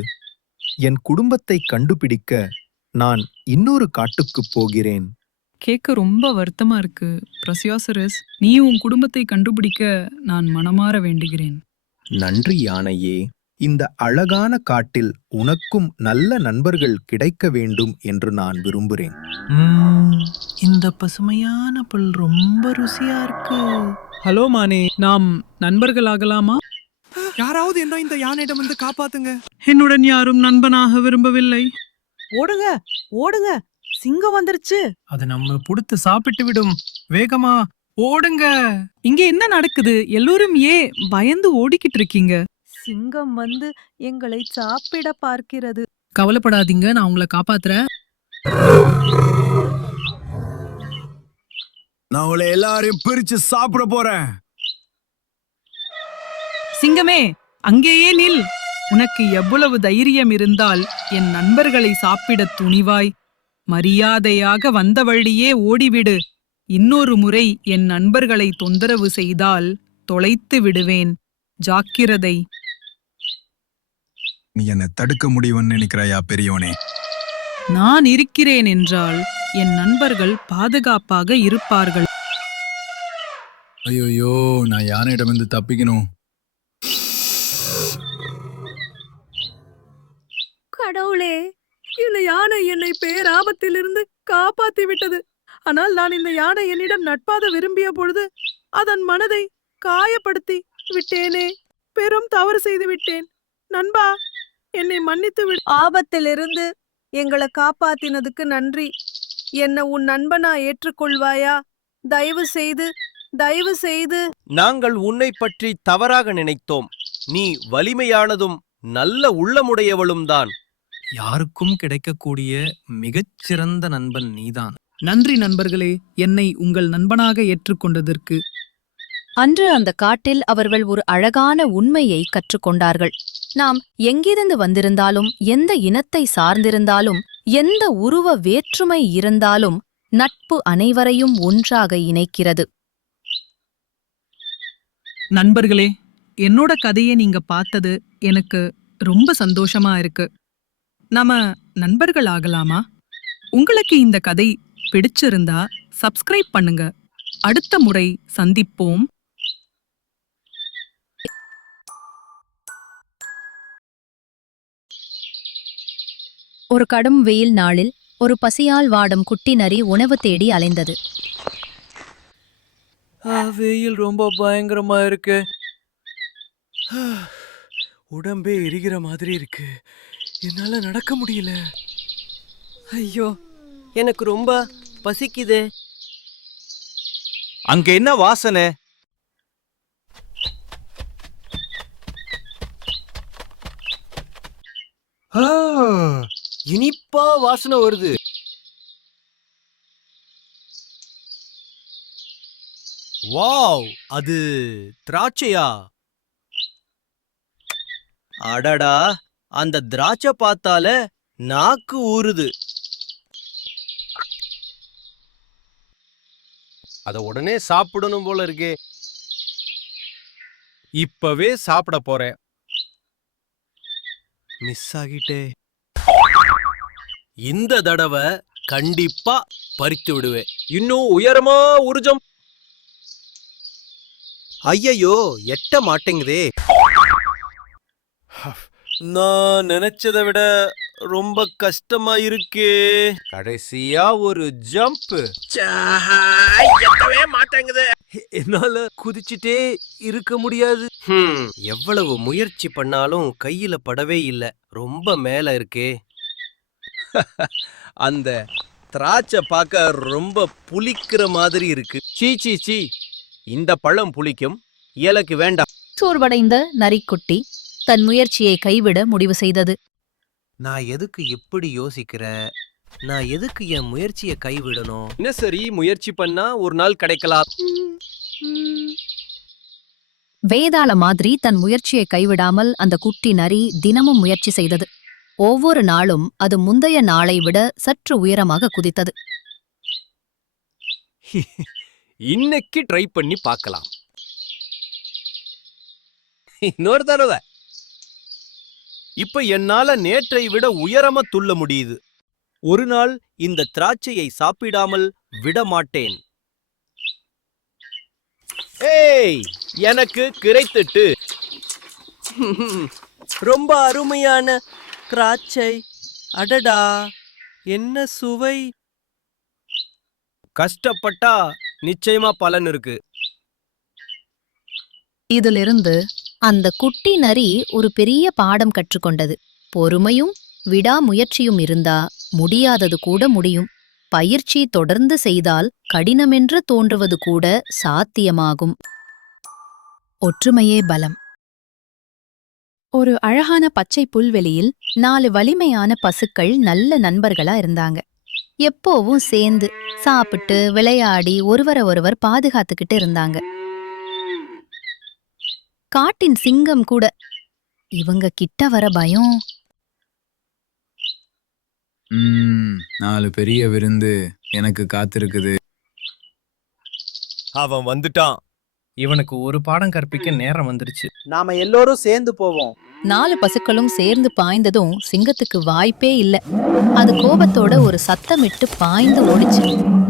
என் குடும்பத்தை கண்டுபிடிக்க நான் இன்னொரு காட்டுக்குப் போகிறேன். கேட்க ரொம்ப வருத்தமா இருக்கு பிரசியோசரஸ். நீ உன் குடும்பத்தை கண்டுபிடிக்க நான் மனமாற வேண்டுகிறேன். நன்றி யானையே. இந்த அழகான காட்டில் உனக்கும் நல்ல நண்பர்கள் கிடைக்க வேண்டும் என்று நான் விரும்புகிறேன். இந்த பசுமையான புல் ரொம்ப ருசியா இருக்கு. ஹலோ மானே, நாம் நண்பர்கள் ஆகலாமா? யாராவது என்ன இந்த யானையிடம் வந்து காப்பாத்துங்க. என்னுடன் யாரும் நண்பனாக விரும்பவில்லை. ஓடுங்க ஓடுங்க, சிங்கம் வந்துருச்சு. அது நம்ம புடித்து சாப்பிட்டு விடும். வேகமா ஓடுங்க. இங்க என்ன நடக்குது? எல்லோரும் ஏன் பயந்து ஓடிக்கிட்டு இருக்கீங்க? சிங்கம் வந்து எங்களை சாப்பிட பார்க்கிறது. கவலைப்படாதீங்க, நான் உங்களை காப்பாத்துறேன். நான் உங்களை எல்லாரையும் பிரிச்சு சாப்பிட போறேன். சிங்கமே, அங்கேயே நில். உனக்கு எவ்வளவு தைரியம் இருந்தால் என் நண்பர்களை சாப்பிட துணிவாய்? மரியாதையாக வந்த வழியே ஓடிவிடு. இன்னொரு முறை என் நண்பர்களை தொந்தரவு செய்தால் தொலைத்து விடுவேன். ஜாக்கிரதை. நீ என்ன தடுக்க முடியும்னு நினைக்கிறாயா பெரியவனே? நான் இருக்கிறேன் என்றால் என் நண்பர்கள் பாதுகாப்பாக இருப்பார்கள். ஐயோ, நான் யானையிடமிருந்து தப்பிக்கணும். கடவுளே, இந்த யானை என்னை பேராபத்திலிருந்து காப்பாத்தி விட்டது. ஆனால் நான் இந்த யானை என்னிடம் நட்பாக விரும்பிய பொழுது அதன் மனதை காயப்படுத்தி விட்டேனே. பெரும் தவறு செய்து விட்டேன். நண்பா, என்னை மன்னித்து விடு. ஆபத்திலிருந்து எங்களை காப்பாத்தினதுக்கு நன்றி. என்ன உன் நண்பனா ஏற்றுக்கொள்வாயா? தயவு செய்து. நாங்கள் உன்னை பற்றி தவறாக நினைத்தோம். நீ வலிமையானதும் நல்ல உள்ளமுடையவளும் தான். யாருக்கும் கிடைக்கக்கூடிய மிகச்சிறந்த நண்பன் நீதான். நன்றி நண்பர்களே, என்னை உங்கள் நண்பனாக ஏற்றுக்கொண்டதற்கு. அன்று அந்த காட்டில் அவர்கள் ஒரு அழகான உண்மையை கற்றுக்கொண்டார்கள். நாம் எங்கிருந்து வந்திருந்தாலும், எந்த இனத்தை சார்ந்திருந்தாலும், எந்த உருவ வேற்றுமை இருந்தாலும், நட்பு அனைவரையும் ஒன்றாக இணைக்கிறது. நண்பர்களே, என்னோட கதையை நீங்க பார்த்தது எனக்கு ரொம்ப சந்தோஷமா இருக்கு. நாம நண்பர்கள் ஆகலாமா? உங்களுக்கு இந்த கதை பிடிச்சிருந்தா சப்ஸ்கிரைப் பண்ணுங்க. அடுத்த முறை சந்திப்போம். ஒரு கடும் வெயில் நாளில் ஒரு பசியால் வாடும் குட்டி நரி உணவு தேடி அலைந்தது. வெயில் ரொம்ப பயங்கரமா இருக்கு. உடம்பே எரிகிற மாதிரி இருக்கு. என்னால நடக்க முடியல. ஐயோ, எனக்கு ரொம்ப பசிக்குதே. அங்க என்ன வாசனை? இனிப்பா வாசனை வருது. வாவ், அது திராட்சையா? அடடா, அந்த திராட்சை பார்த்தால நாக்கு ஊறுது. அத உடனே சாப்பிடணும் போல இருக்கே. இப்பவே சாப்பிட போறேன். மிஸ் ஆகிட்டே. இந்த தடவை கண்டிப்பா பறித்து விடுவேன். இன்னும் உயரமா உருஜம். ஐயையோ, எட்ட மாட்டேங்குதே. நான் நினைச்சதை விட ரொம்ப கஷ்டமா இருக்கே. கடைசியா ஒரு ஜம்ப். என்னால குதிச்சுட்டே இருக்க முடியாது. எவ்வளவு முயற்சி பண்ணாலும் கையில படவே இல்ல. ரொம்ப மேல இருக்கே. அந்த திராட்சை பார்க்க ரொம்ப புளிக்கிற மாதிரி இருக்கு. சீ சீ சீ, இந்த பழம் புளிக்கும், எனக்கு வேண்டாம். சோர்வடைந்த நரிக்குட்டி தன் முயற்சியை கைவிட முடிவு செய்தது. நான் எதுக்கு இப்படி யோசிக்கிறேன்? நான் எதுக்கு என் முயற்சியை கைவிடணும்? என்ன சரி, முயற்சி பண்ணா ஒரு நாள் கிடைக்கலாம். வேதாள மாதிரி தன் முயற்சியை கைவிடாமல் அந்த குட்டி நரி தினமும் முயற்சி செய்தது. ஒவ்வொரு நாளும் அது முந்தைய நாளை விட சற்று உயரமாக குதித்தது. இன்னைக்கு ட்ரை பண்ணி பார்க்கலாம். இன்னொரு தடவை. இப்ப என்னால நேற்றை விட உயரமா துள்ள முடியுது. ஒரு நாள் இந்த திராட்சையை சாப்பிடாமல் விட மாட்டேன். ஏய், எனக்கு கிடைத்துட்டு. ரொம்ப அருமையான திராட்சை. அடடா, என்ன சுவை. கஷ்டப்பட்டா நிச்சயமா பலன் இருக்கு. இதிலிருந்து அந்த குட்டி நரி ஒரு பெரிய பாடம் கற்றுக்கொண்டது. பொறுமையும் விடாமுயற்சியும் இருந்தா முடியாதது கூட முடியும். பயிற்சி தொடர்ந்து செய்தால் கடினமென்று தோன்றுவது கூட சாத்தியமாகும். ஒற்றுமையே பலம். ஒரு அழகான பச்சை புல்வெளியில் 4 வலிமையான பசுக்கள் நல்ல நண்பர்களா இருந்தாங்க. எப்போவும் சேர்ந்து சாப்பிட்டு விளையாடி ஒருவரை ஒருவர் பாதுகாத்துக்கிட்டு இருந்தாங்க. காட்டின் சிங்கம் கூட இவங்க கிட்ட வர பயம். 4 பெரிய விருந்து எனக்கு காத்திருக்குது. அவன் வந்துட்டான். இவனுக்கு ஒரு பாடம் கற்பிக்க நேரம் வந்துருச்சு. நாம எல்லோரும் சேர்ந்து போவோம். 4 பசுக்களும் சேர்ந்து பாய்ந்ததும் சிங்கத்துக்கு வாய்ப்பே இல்ல. அது கோபத்தோட ஒரு சத்தமிட்டு பாய்ந்து ஓடிச்சு.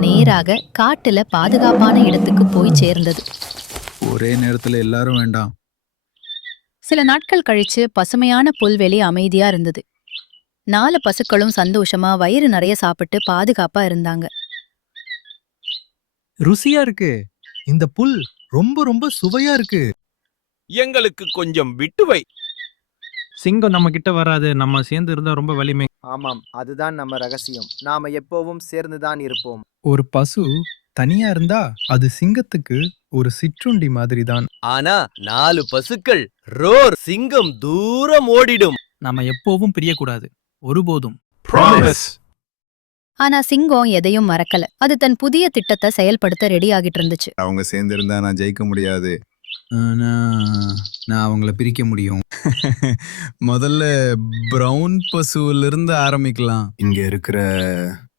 நேராக காட்டுல பாதுகாப்பான இடத்துக்கு போய் சேர்ந்தது. ஒரே நேரத்துல எல்லாரும் வேண்டாம். சில நாட்கள் கழிச்சு பசுமையான புல்வெளி அமைதியா இருந்தது. 4 பசுக்களும் சந்தோஷமா வயிறு நிறைய சாப்பிட்டு பாதுகாப்பா இருந்தாங்க. ருசியா இருக்கு. இந்த புல் ரொம்ப ரொம்ப சுவையா இருக்கு. எங்களுக்கு கொஞ்சம் விட்டு வை. சிங்கம் நம்ம கிட்ட வராது. நம்ம சேர்ந்து இருந்தா ரொம்ப வலிமை. ஆமாம், அதுதான் நம்ம ரகசியம். நாம எப்பவும் சேர்ந்துதான் இருப்போம். ஒரு பசு தனியா இருந்தா அது சிங்கத்துக்கு ஒரு சிற்றுண்டி மாதிரி தான். ஆனா 4 பசுக்கள் ரோர், சிங்கம் தூரம் ஓடிடும். நாம எப்பவும் பிரியக்கூடாது, ஒருபோதும். ஆனா சிங்கம் எதையும் மறக்கல. அது தன் புதிய திட்டத்தை செயல்படுத்த ரெடி ஆகிட்டு இருந்துச்சு. அவங்க சேர்ந்து இருந்தா நான் ஜெயிக்க முடியாது. ஆனா நான் அவங்கள பிரிக்க முடியும். முதல்ல பிரவுன் பசுல இருந்து ஆரம்பிக்கலாம். இங்க இருக்கிற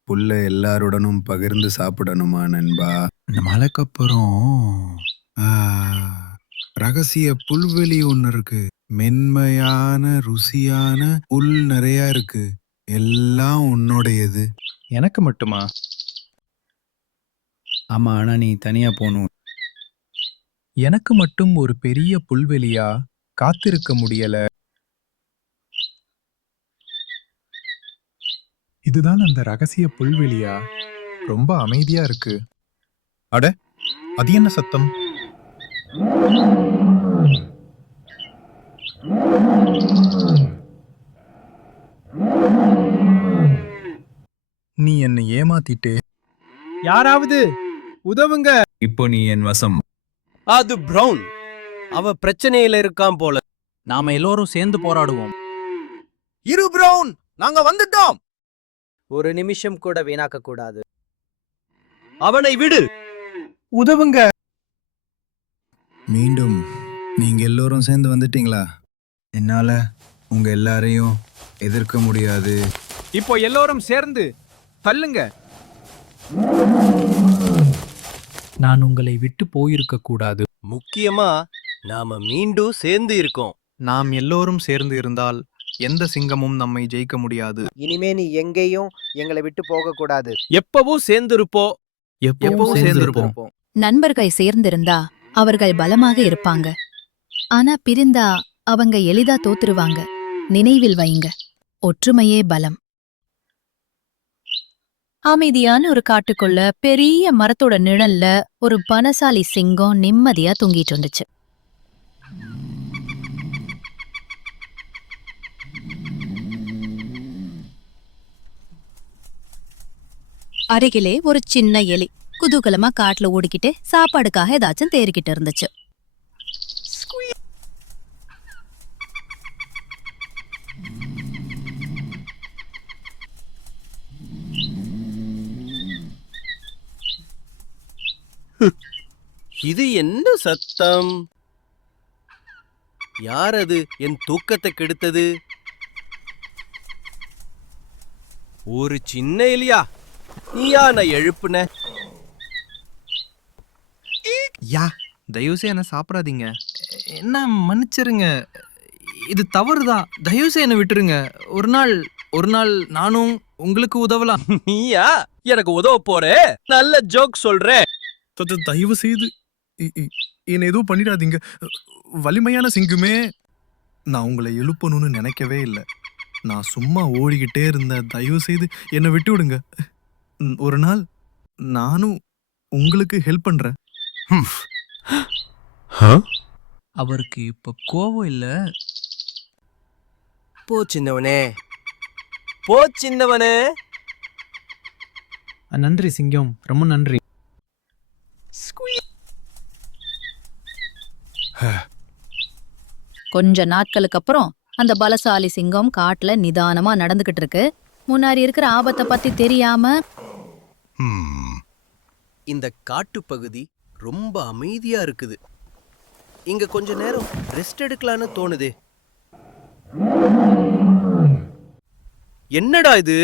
புல்ல எல்லாருடனும் பகிர்ந்து சாப்பிடணுமா நண்பா? இந்த மழைக்கு அப்புறம் ரகசிய புல்வெளி ஒண்ணு இருக்கு. மென்மையான ருசியான புல் நிறைய இருக்கு. எல்லாம் உன்னோடையது. எனக்கு மட்டுமா? ஆமா, ஆனா நீ தனியா போகணும். எனக்கு மட்டும் ஒரு பெரிய புல்வெளியா காத்திருக்க முடியல. இதுதான் அந்த ரகசிய புல்வெளியா? ரொம்ப அமைதியா இருக்கு. அட, அது என்ன சத்தம்? நீ என்னை ஏமாத்திட்டே. யாராவது உதவுங்க. இப்போ நீ என் வசம். அது பிரவுன். அவ பிரச்சனையில இருக்கான் போல. நாம எல்லோரும் சேர்ந்து போராடுவோம். இரு பிரவுன், நாங்க வந்துட்டோம். ஒரு நிமிஷம் கூட வீணாக்க கூடாது. அவனை விடு. உதவுங்க. மீண்டும் நீங்க எல்லோரும் சேர்ந்து வந்துட்டீங்களா? என்னால உங்க எல்லாரையும் எதிர்க்க முடியாது. இப்போ எல்லோரும் சேர்ந்து தள்ளுங்க. நான் உங்களை விட்டு போயிருக்க கூடாது. முக்கியமா நாம மீண்டும் சேர்ந்து இருக்கோம். நாம் எல்லோரும் சேர்ந்து இருந்தால் எந்த சிங்கமும் நம்மை ஜெயிக்க முடியாது. இனிமே நீ எங்கேயும் எங்களை விட்டு போக கூடாது. எப்பவும் சேர்ந்திருப்போம். எப்பவும் சேர்ந்திருப்போம். நண்பர்கள் சேர்ந்திருந்தா அவர்கள் பலமாக இருப்பாங்க. ஆனா பிரிந்தா அவங்க எளிதா தோத்துருவாங்க. நினைவில் வைங்க, ஒற்றுமையே பலம். அமைதியான ஒரு காட்டுக்குள்ள பெரிய மரத்தோட நிழல்ல ஒரு பனசாலி சிங்கம் நிம்மதியா தூங்கிட்டு இருந்துச்சு. அருகிலே ஒரு சின்ன எலி குதூகலமா காட்டுல ஓடிக்கிட்டு சாப்பாடுக்காக ஏதாச்சும் தேறிக்கிட்டு இருந்துச்சு. இது என்ன சத்தம்? யார் அது என் தூக்கத்தை கெடுத்தது? ஒரு சின்ன எலியா? நீயா நான் எழுப்புன? யா, தயவுசெய்து என்ன சாப்பிடாதீங்க. என்ன மன்னிச்சிருங்க, இது தவறுதான். தயவுசெய்து என்ன விட்டுருங்க. ஒரு நாள் நானும் உங்களுக்கு உதவலாம். நீயா எனக்கு உதவ போற? நல்ல ஜோக் சொல்ற. தயவு செய்து என்ன எதுவும் பண்ணிடாதீங்க. வலிமையான சிங்குமே, நான் உங்களை எழுப்பணும்னு நினைக்கவே இல்லை. நான் சும்மா ஓடிக்கிட்டே இருந்தேன். தயவு செய்து என்னை விட்டு விடுங்க. ஒரு நாள் நானும் உங்களுக்கு ஹெல்ப் பண்றேன். அவருக்கு இப்ப கோவம் இல்ல. போ சின்னவனே, போ சின்னவனே. நன்றி சிங்கம், ரொம்ப நன்றி. கொஞ்ச நாட்களுக்கு அப்புறம் அந்த பலசாலி சிங்கம் காட்டுல நிதானமா நடந்துகிட்டு இருக்கு. முன்னாடி இருக்கிற ஆபத்தை பத்தி தெரியாம. இந்த காட்டுப்பகுதி ரொம்ப அமைதியா இருக்குது. இங்க கொஞ்ச நேரம் ரெஸ்ட் எடுக்கலான்னு தோணுதே. என்னடா இது?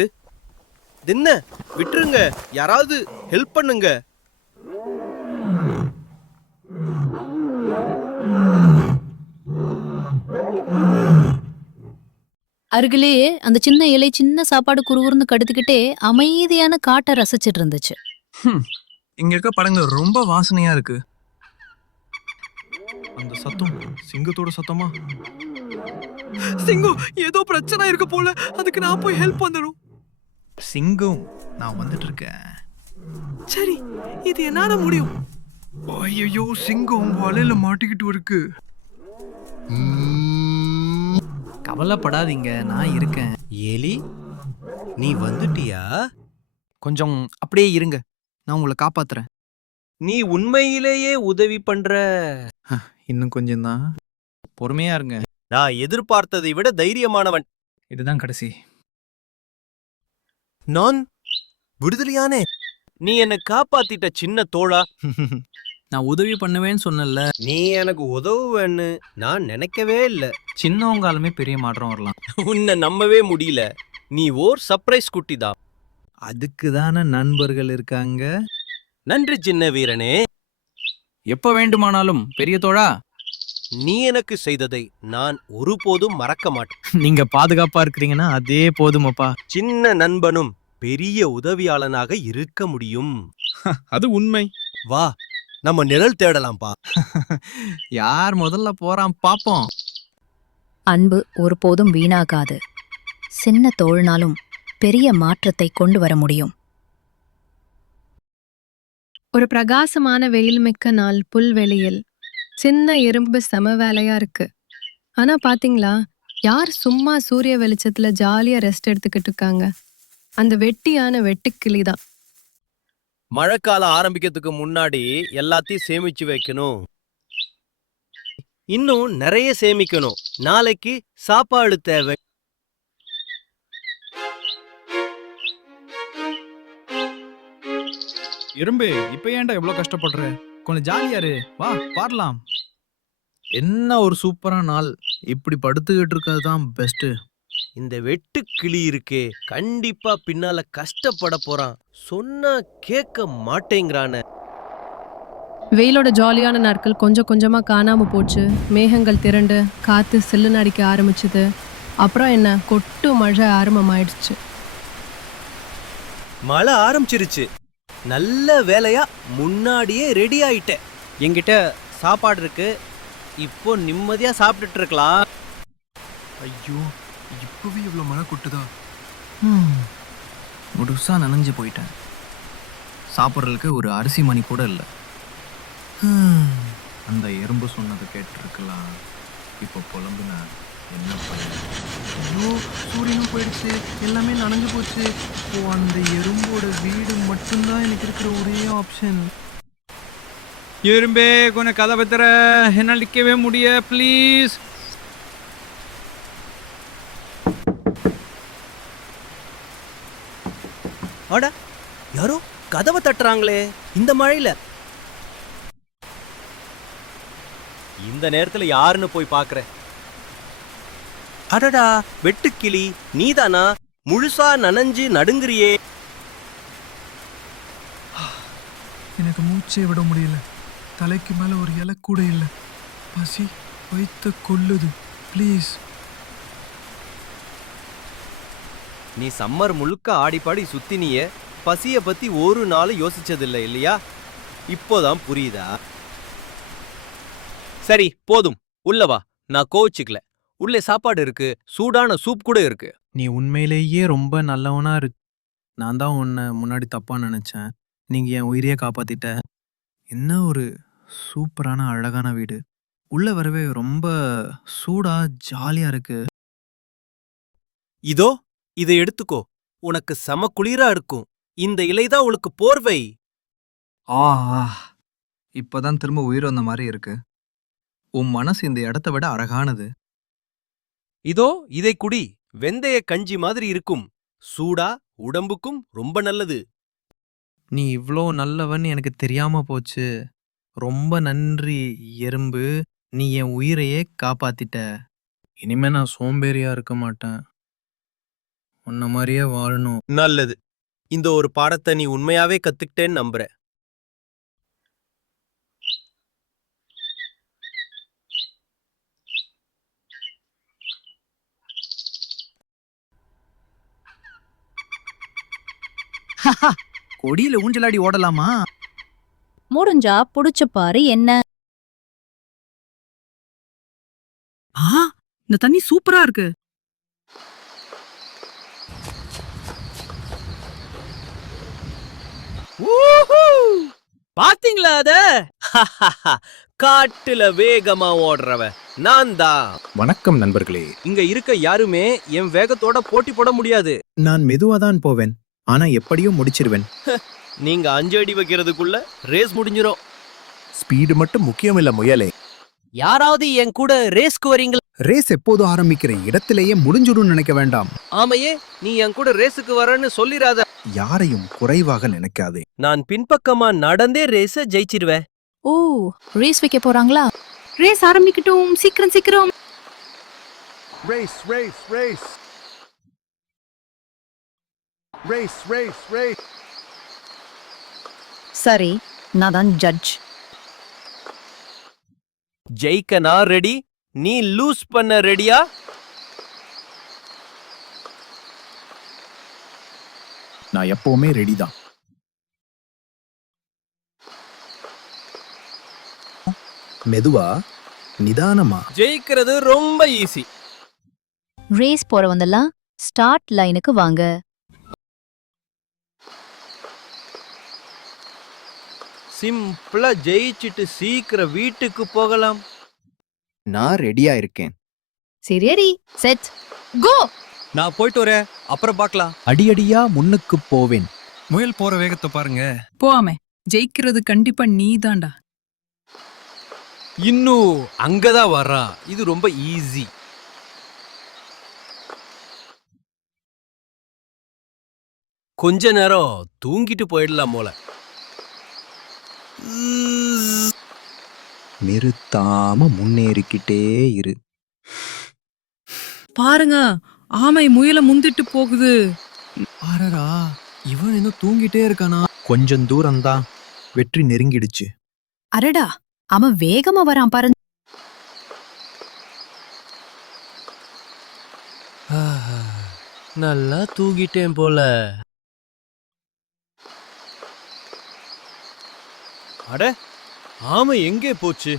என்ன விட்டுருங்க, யாராவது ஹெல்ப் பண்ணுங்க. அருகிலேயே அந்த சின்ன இலை சின்ன சாப்பாடு குறுகுறுன்னு கடுத்துக்கிட்டே அமைதியான காட்டை ரசிச்சிட்டு இருந்துச்சு. இங்க இருக்க படங்கள் ரொம்ப வாசனையா இருக்கு. அந்த சத்தம் சிங்கத்தோட சத்தமா? சிங்கம், ஏதோ பிரச்சனை இருக்கு போல. அதுக்கு நான் போய் ஹெல்ப் பண்ணணும். சிங்கம், நான் வந்துட்டு இருக்கேன். சரி, இது என்னால முடியும். ஐயோ, சிங்கம் வலையில மாட்டிக்கிட்டு இருக்கு. கவலைப்படாதீங்க, நான் இருக்கேன். எலி, நீ வந்துட்டியா? கொஞ்சம் அப்படியே இருங்க, நான் உங்களை காப்பாத்துறேன். நீ உண்மையிலேயே உதவி பண்ற. இன்னும் கொஞ்சம் தான், பொறுமையா இருங்க. நான் எதிர்பார்த்ததை விட தைரியமானவன். இதுதான் கடைசி. நான் விடுதலையானே. நீ என்னை காப்பாத்திட்ட சின்ன தோழா. நான் உதவி பண்ணுவேன்னு சொன்னல. நீ எனக்கு உதவுவேன்னு நான் நினைக்கவே இல்ல. சின்னவங்காலுமே பெரிய மாற்றம் வரலாம். உன்னை நம்பவே முடியல. நீ ஓர் சர்ப்ரைஸ் குட்டி தான். அதுக்கு தானே நண்பர்கள் இருக்காங்க. நன்றி சின்ன வீரனே. எப்ப வேண்டுமானாலும் பெரிய தோழா. நீ எனக்கு செய்ததை நான் ஒருபோதும் மறக்க மாட்டேன். நீங்க பாதுகாப்பா இருக்கிறீங்கன்னா அதே போதுமப்பா. சின்ன நண்பனும் பெரிய உதவியாளனாக இருக்க முடியும். அது உண்மை. வா, நம்ம நிழல் தேடலாம்பா. யார் முதல்ல போறான் பாப்போம். அன்பு ஒருபோதும் வீணாகாது. சின்ன தோழ்னாலும் பெரிய மாற்றத்தை கொண்டு வர முடியும். ஒரு பிரகாசமான வெயில் மிக்க நாள் புல்வெளியில் சின்ன எறும்பு செம வேலையா இருக்கு. ஆனா பாத்தீங்களா, யார் சும்மா சூரிய வெளிச்சத்துல ஜாலியா ரெஸ்ட் எடுத்துக்கிட்டு இருக்காங்க? அந்த வெட்டியான வெட்டுக்கிளிதான். மழைக்காலம் ஆரம்பிக்கிறதுக்கு முன்னாடி எல்லாத்தையும் சேமிச்சு வைக்கணும். இன்னும் நிறைய சேமிக்கணும். நாளைக்கு சாப்பாடு தேவை. எறும்பு, இப்ப ஏன்டா எவ்வளவு கஷ்டப்படுற? கொஞ்சம் ஜாலியாரு, வா பாடலாம். என்ன ஒரு சூப்பரான நாள். இப்படி படுத்துக்கிட்டு இருக்கிறதுதான் பெஸ்ட். இந்த வெட்டுக்கிளி இருக்கே, கண்டிப்பா பின்னால கஷ்டப்பட போறான். சொன்னா கேட்க மாட்டேங்கிறான. வெயிலோட ஜாலியான நாட்கள் கொஞ்சம் கொஞ்சமா காணாம போச்சு. மேகங்கள் திரண்டு காத்து சில்லுன்னு அடிக்க ஆரம்பிச்சுது. அப்புறம் என்ன, கொட்டு மழை ஆரம்பமாயிடுச்சு. மழை ஆரம்பிச்சிருச்சு. நல்ல வேலையா முன்னாடியே ரெடி ஆயிட்டேன். என்கிட்ட சாப்பாடு இருக்கு. இப்போ நிம்மதியா சாப்பிட்டுட்டு இருக்கலாம். ஐயோ, இப்பவே இவ்வளோ மழை கொட்டுதா? முழுசா நனைஞ்சு போயிட்டேன். சாப்பிட்றதுக்கு ஒரு அரிசி மணி கூட இல்லை. அந்த எறும்பு சொன்னதை கேட்டிருக்கலாம். இப்போ புலம்புனா என்ன பண்ண? ஐயோ, சூரியனும் போயிடுச்சு, எல்லாமே நனைஞ்சு போச்சு. ஓ, அந்த எறும்போட வீடு மட்டும்தான் எனக்கு இருக்கிற ஒரே ஆப்ஷன். எறும்பே கொஞ்சம் கதை பத்திர, என்னால் நிற்கவே முடிய ப்ளீஸ். அட, யாரோ கதவை தட்டுறாங்களே இந்த மழையில. இந்த நேரத்துல யாருன்னு போய் பாக்குறேன். அடடா, வெட்டுக்கிளி நீதானா? முழுசா நனைஞ்சு நடுங்குறியே. எனக்கு மூச்சே விட முடியல. தலைக்கு மேலே ஒரு இலை கூட இல்லை. பசி வைத்த கொல்லுது. ப்ளீஸ். நீ சம்மர் முழுக்க ஆடிப்பாடி சுத்தினிய, பசிய பத்தி ஒரு நாள் யோசிச்சதில்லை இல்லையா? இப்போதான் புரியுதா? சரி போதும், உள்ள வா. நான் கோவிச்சுக்கல. உள்ளே சாப்பாடு இருக்கு, சூடான சூப் கூட இருக்கு. நீ உண்மையிலேயே ரொம்ப நல்லவனா இருக்கு. நான் தான் உன்னை முன்னாடி தப்பா நினைச்சேன். நீங்க என் உயிரையே காப்பாத்திட்ட. என்ன ஒரு சூப்பரான அழகான வீடு. உள்ள வரவே ரொம்ப சூடா ஜாலியா இருக்கு. இதோ இதை எடுத்துக்கோ, உனக்கு செம குளிரா இருக்கும். இந்த இலைதான் உனக்கு போர்வை. இப்பதான் திரும்ப உயிர் வந்த மாதிரி இருக்கு. உன் மனசு இந்த இடத்த விட அழகானது. இதோ இதை குடி, வெந்தய கஞ்சி மாதிரி இருக்கும். சூடா, உடம்புக்கும் ரொம்ப நல்லது. நீ இவ்ளோ நல்லவன் எனக்கு தெரியாம போச்சு. ரொம்ப நன்றி எறும்பு. நீ என் உயிரையே காப்பாத்திட்ட. இனிமே நான் சோம்பேறியா இருக்க மாட்டேன். உன்ன மாதிரியே வாழணும். நல்லது. இந்த ஒரு பாடத்தை நீ உண்மையாவே கத்துக்கிட்டேன்னு நம்புறேன். கொடியில ஊஞ்சலாடி ஓடலாமா? முடிஞ்சா புடிச்சு பாரு என்ன. இந்த தண்ணி சூப்பரா இருக்கு. பாத்தீங்களா அத? காட்டுல வேகமா ஓடுறவ நான் தான். வணக்கம் நண்பர்களே. இங்க இருக்க யாருமே என் வேகத்தோட போட்டி போட முடியாது. நான் மெதுவா தான் போவேன், ஆனா எப்படியும் முடிச்சிருவேன். நீங்க 5 அடி வைக்கிறதுக்குள்ள ரேஸ் முடிஞ்சிரும். ஸ்பீடு மட்டும் முக்கியம் இல்ல முயலே. யாராவது என் கூட ரேஸ்க்கு வரீங்களா? ரேஸ் எப்போது ஆரம்பிக்கிற இடத்திலேயே முடிஞ்சுடும் நினைக்க வேண்டாம். ஆமையே, நீ என் கூட ரேஸுக்கு வரன்னு சொல்லிராத. யாரையும் குறைவாக நினைக்காதே. நான் பின்பக்கமா நடந்தே ரேஸ ஜெயிச்சிருவேன். ஓ, ரேஸ் வைக்க போறாங்களா? ரேஸ் ஆரம்பிக்கட்டும், சீக்கிரம் சீக்கிரம். Race race race race race race. சரி, நான் தான் ஜட்ஜ். ஜெயிக்க நான் ரெடி, நீ லூஸ் பண்ண ரெடியா? நான் எப்பவுமே ரெடி தான். மெதுவா, நிதானமா. ஜெயிக்கிறது ரொம்ப ஈஸி. ரேஸ் போறவங்கெல்லாம் ஸ்டார்ட் லைனுக்கு வாங்க. சிம்பிளா ஜெயிச்சிட்டு சீக்கிரம் வீட்டுக்கு போகலாம். நான் ரெடியா இருக்கேன். சரி, செட், கோ. நான் போயிட்டு வரேன், அப்புறம் பார்க்கலாம். அடியடியா முன்னுக்கு போவேன். முயல் போற வேகத்தை பாருங்க. போவாமே, ஜெயிக்கிறது கண்டிப்பா நீதான்டா. இன்னும் அங்கதான் வர்றா. இது ரொம்ப ஈஸி. கொஞ்ச நேரம் தூங்கிட்டு போயிடலாம் போல. நிறுத்தாம முன்னேறிக்கிட்டே இரு. பாருங்க, ஆமை முயல முந்திட்டு போகுது. ஆரரா, இவன் இன்னும் தூங்கிட்டே இருக்கானா? கொஞ்சம் தூரம்தான், வெற்றி நெருங்கிடுச்சு. அரடா, அவன் வேகமா வரான் பாரு. நல்லா தூங்கிட்டேன் போல. அட, ஆமை எங்கே போச்சு?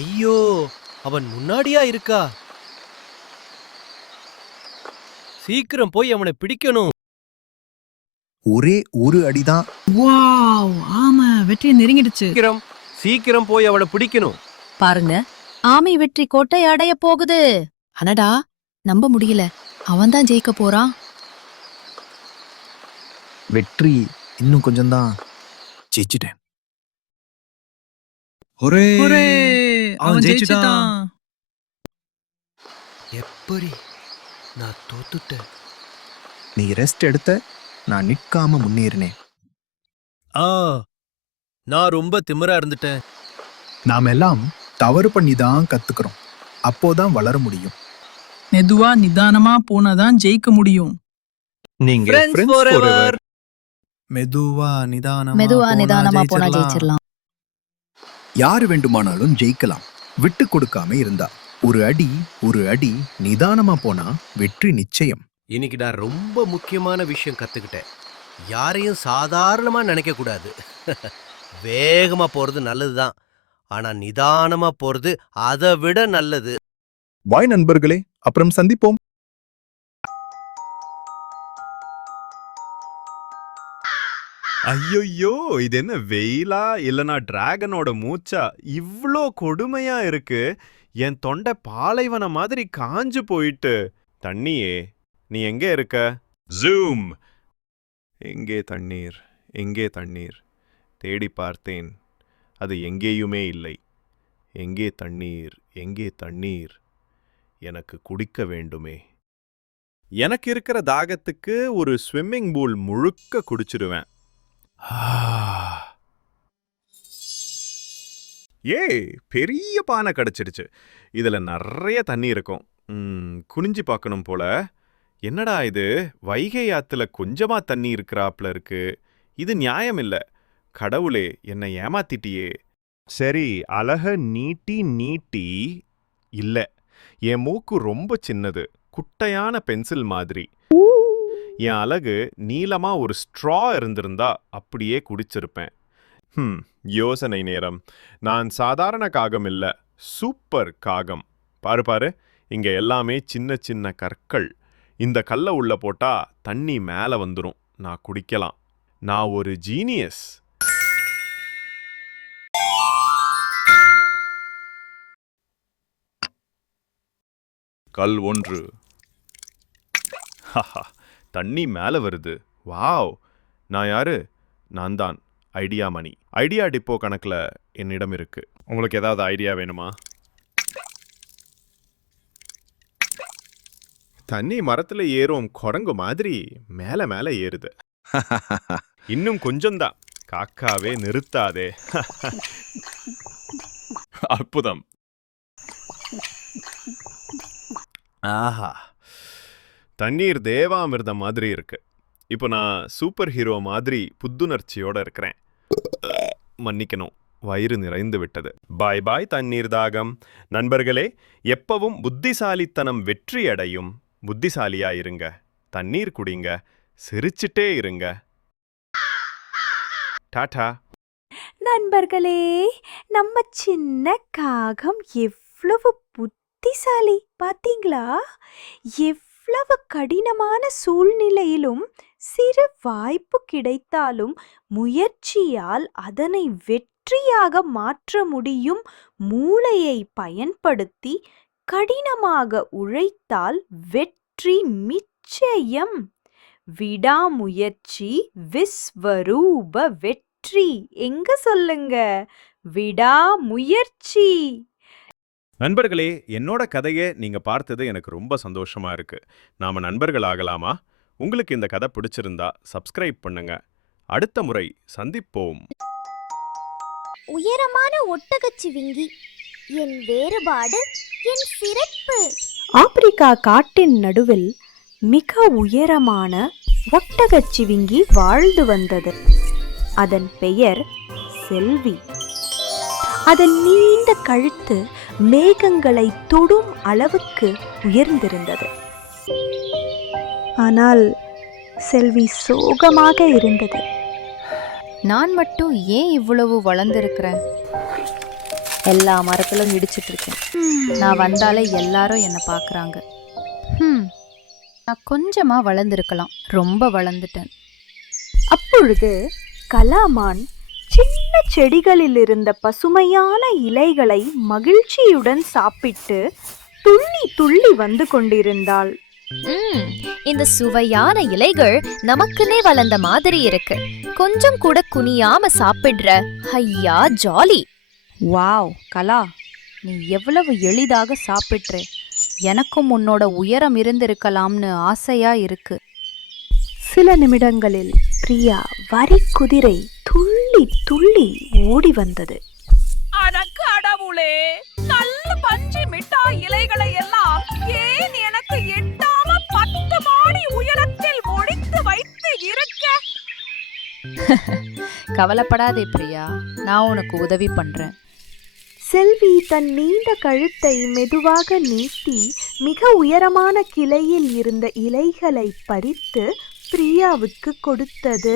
ஐயோ, அவன் முன்னாடியா இருக்கா? சீக்கிரம் போய் அவனை பிடிக்கணும். ஒரே ஒரு அடிதான். வாவ், ஆமா, வெற்றி நெருங்கிடுச்சு. சீக்கிரம் சீக்கிரம் போய் அவனை பிடிக்கணும். பாருங்க, ஆமை வெற்றி கோட்டை அடைய போகுது. அனடா, நம்ப முடியல, அவன்தான் ஜெயிக்க போறான். வெற்றி இன்னும் கொஞ்சம்தான். ஜெயிச்சிட்டேன். ஒரே அவன் ஜெயிச்சிட்டான். எப்படி? நான் தோத்துட்டேன். நீ ரெஸ்ட் எடுத்த, நான் நிற்காம முன்னேறினேன். நான் ரொம்ப திமிரா இருந்துட்டேன். நாம எல்லாம் தவறு பண்ணி தான் கத்துக்கிறோம். அப்போதான் வளர முடியும். மெதுவா நிதானமா போனாதான் ஜெயிக்க முடியும். நீங்க Friends forever. மெதுவா நிதானமா போனா ஜெயிச்சிடலாம். யாரு வேண்டுமானாலும் ஜெயிக்கலாம், விட்டு கொடுக்காம இருந்தா. ஒரு அடி நிதானமா போனா வெற்றி நிச்சயம். இன்னைக்கு நான் ரொம்ப முக்கியமான விஷயம் கத்துக்கிட்டேன். யாரையும் சாதாரணமா நினைக்க கூடாது. வேகமா போறது நல்லதுதான், ஆனா நிதானமா போறது அதை விட நல்லது. பாய் நண்பர்களே, அப்புறம் சந்திப்போம். ஐயோ, இது என்ன வெயிலா இல்லனா டிராகனோட மூச்சா? இவ்ளோ கொடுமையா இருக்கு. என் தொண்டை பாலைவன மாதிரி காஞ்சு போயிட்டு. தண்ணியே, நீ எங்கே இருக்க? ஜூம். எங்கே தண்ணீர், எங்கே தண்ணீர்? தேடி பார்த்தேன், அது எங்கேயுமே இல்லை. எங்கே தண்ணீர், எங்கே தண்ணீர்? எனக்கு குடிக்க வேண்டுமே. எனக்கு இருக்கிற தாகத்துக்கு ஒரு ஸ்விம்மிங் பூல் முழுக்க குடிச்சிடுவேன். பெரிய பானை கிடைச்சிடுச்சு. இதுல நிறைய தண்ணி இருக்கும். குனிஞ்சு பார்க்கணும் போல. என்னடா இது, வைகை ஆத்துல கொஞ்சமா தண்ணி இருக்கிறாப்ல இருக்கு. இது நியாயம் இல்ல. கடவுளே, என்னை ஏமாத்திட்டியே. சரி, அழக நீட்டி இல்ல. என் மூக்கு ரொம்ப சின்னது, குட்டையான பென்சில் மாதிரி. என் அழகு நீளமா ஒரு ஸ்ட்ரா இருந்திருந்தா அப்படியே குடிச்சிருப்பேன். யோசனை நேரம். நான் சாதாரண காகம் இல்ல, சூப்பர் காகம். பாரு, இங்க எல்லாமே சின்ன சின்ன கற்கள். இந்த கல்லை உள்ள போட்டா தண்ணி மேல வந்துரும். நான் குடிக்கலாம். நான் ஒரு ஜீனியஸ். கல் ஒன்று. தண்ணி மேல வருது. வாவ்! நான் யாரு? நான் தான் ஐடியா மணி. ஐடியா டிப்போ கணக்குல என்னிடம் இருக்கு. உங்களுக்கு ஏதாவது ஐடியா வேணுமா? தண்ணி மரத்துல ஏறும் குரங்கு மாதிரி மேல மேல ஏறுது. இன்னும் கொஞ்சம்தான். காக்காவே நிறுத்தாதே. அற்புதம். ஆஹா, தண்ணீர் தேவாமிர்தம் மாதிரி இருக்கு. இப்போ நான் சூப்பர் ஹீரோ மாதிரி புத்துணர்ச்சியோட இருக்கிறேன். மன்னிக்கணும், வயிறு நிறைந்து விட்டது. பாய் பாய் தண்ணீர் தாகம். நண்பர்களே, எப்பவும் புத்திசாலித்தனம் வெற்றி அடையும். புத்திசாலியா இருங்க, தண்ணீர் குடிங்க, சிரிச்சிட்டே இருங்க. டாடா. நண்பர்களே, நம்ம சின்ன காகம் எவ்வளவு புத்திசாலி பாத்தீங்களா? எவ்வளவு கடினமான சூழ்நிலையிலும் சிறு வாய்ப்பு கிடைத்தாலும் முயற்சியால் அதனை வெற்றியாக மாற்ற முடியும். மூளையை பயன்படுத்தி கடினமாக உழைத்தால் வெற்றி நிச்சயம். விடாமுயற்சி விஸ்வரூப வெற்றி. எங்க சொல்லுங்க, விடாமுயற்சி. நண்பர்களே, என்னோட கதையை நீங்க பார்த்தது எனக்கு ரொம்ப சந்தோஷமா இருக்கு. நாம நண்பர்கள் ஆகலாமா? உங்களுக்கு இந்த கதை பிடிச்சிருந்தா சப்ஸ்கிரைப் பண்ணுங்க. அடுத்த முறை சந்திப்போம். உயரமான ஒட்டகச்சிவிங்கி, என் வேறுபாடு, என் சிறப்பு. ஆப்பிரிக்கா காட்டின் நடுவில் மிக உயரமான ஒட்டகச்சிவிங்கி வாழ்ந்து வந்தது. அதன் பெயர் செல்வி. அதன் நீண்ட கழுத்து மேகங்களை தொடும் அளவுக்கு உயர்ந்திருந்தது. ஆனால் செல்வி சோகமாக இருந்தது. நான் மட்டும் ஏன் இவ்வளவு வளர்ந்திருக்கிறேன்? எல்லா மரத்திலும் இடிச்சிட்டு இருக்கேன். நான் வந்தாலே எல்லாரும் என்னை பார்க்குறாங்க. நான் கொஞ்சமா வளர்ந்துருக்கலாம், ரொம்ப வளர்ந்துட்டேன். அப்பொழுது கலாமான் சின்ன செடிகளில் இருந்த பசுமையான இலைகளை மகிழ்ச்சியுடன் சாப்பிட்டு துள்ளி துள்ளி வந்து கொண்டிருந்தாள். இந்த சுவையான இலைகள் நமக்குன்னே வளர்ந்த மாதிரி இருக்கு. கொஞ்சம் கூட குனியாம சாப்பிடுற. ஐயா ஜாலி. வாவ் கலா, நீ எவ்வளவு எளிதாக சாப்பிட்ற. எனக்கும் உன்னோட உயரம் இருந்திருக்கலாம்னு ஆசையா இருக்கு. சில நிமிடங்களில் பிரியா வரி குதிரை துள்ளி துள்ளி ஓடி வந்தது. கடவுளே, நல்ல பஞ்சு மிட்டாய் இலைகளை எல்லாம் ஏன் எனக்கு எட்டாம 10 மாடி உயரத்தில் ஒழித்து வைத்து இருக்க? கவலைப்படாதே பிரியா, நான் உனக்கு உதவி பண்றேன். செல்வி தன் நீண்ட கழுத்தை மெதுவாக நீட்டி மிக உயரமான கிளையில் இருந்த இலைகளை பறித்து பிரியாவுக்கு கொடுத்தது.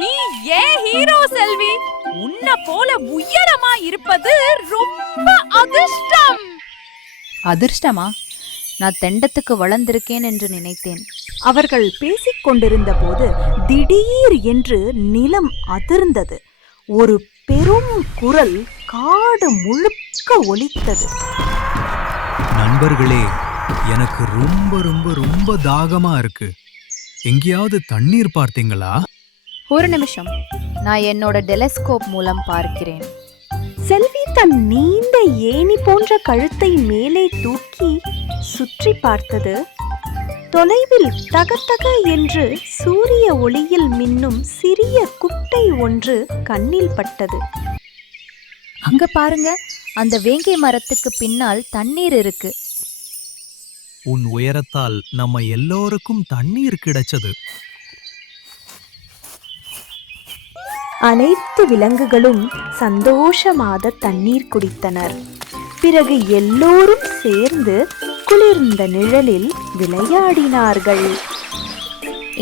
நீ ஏன் ஹீரோ செல்வி? உன்னை போல உயரமா இருப்பது ரொம்ப அதிர்ஷ்டம். அதிர்ஷ்டமா? நான் தெண்டத்துக்கு வளர்ந்திருக்கேன் என்று நினைத்தேன். அவர்கள் பேசிக் கொண்டிருந்த போது திடீர் என்று நிலம் அதிர்ந்தது. ஒரு பெரும் குரல் காடு முழுக்க ஒலித்தது. நண்பர்களே, எனக்கு ரொம்ப ரொம்ப ரொம்ப தாகமா இருக்கு. எங்கேயாவது தண்ணீர் பார்த்தீங்களா? ஒரு நிமிஷம், நான் என்னோட டெலஸ்கோப் மூலம் பார்க்கிறேன். செல்வி தன் நீண்ட ஏணி போன்ற கழுத்தை மேலே தூக்கி சுற்றி பார்த்தது. தொலைவில் தகதக என்று சூரிய ஒளியில் மின்னும் சிறிய குட்டை ஒன்று கண்ணில் பட்டது. அங்க பாருங்க, அந்த வேங்கை மரத்துக்கு பின்னால் தண்ணீர் இருக்கு. உன் உயரத்தால் நம்ம எல்லோருக்கும் தண்ணீர் கிடைச்சது. அனைத்து விலங்குகளும் சந்தோஷமாக தண்ணீர் குடித்தனர். பிறகு எல்லோரும் சேர்ந்து குளிர்ந்த நிழலில் விளையாடினார்கள்.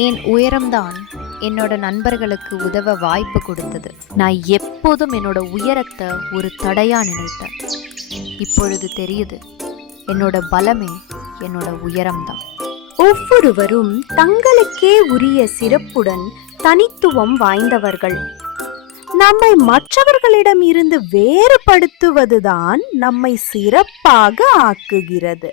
என் உயரம்தான் என்னோட நண்பர்களுக்கு உதவ வாய்ப்பு கொடுத்தது. நான் எப்போதும் என்னோட உயரத்தை ஒரு தடையா நினைத்தேன். இப்பொழுது தெரியுது, என்னோட பலமே என்னோட உயரம்தான். ஒவ்வொருவரும் தங்களுக்கே உரிய சிறப்புடன் தனித்துவம் வாய்ந்தவர்கள். நம்மை மற்றவர்களிடம் இருந்து வேறுபடுத்துவதுதான் நம்மை சிறப்பாக ஆக்குகிறது.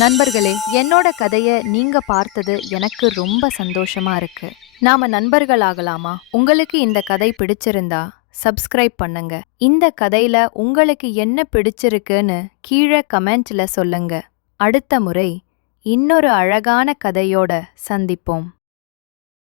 நண்பர்களே, என்னோட கதையை நீங்க பார்த்தது எனக்கு ரொம்ப சந்தோஷமா இருக்கு. நாம நண்பர்கள் ஆகலாமா? உங்களுக்கு இந்த கதை பிடிச்சிருந்தா சப்ஸ்கிரைப் பண்ணுங்க. இந்த கதையில உங்களுக்கு என்ன பிடிச்சிருக்குன்னு கீழே கமெண்ட்ல சொல்லுங்க. அடுத்த முறை இன்னொரு அழகான கதையோட சந்திப்போம்.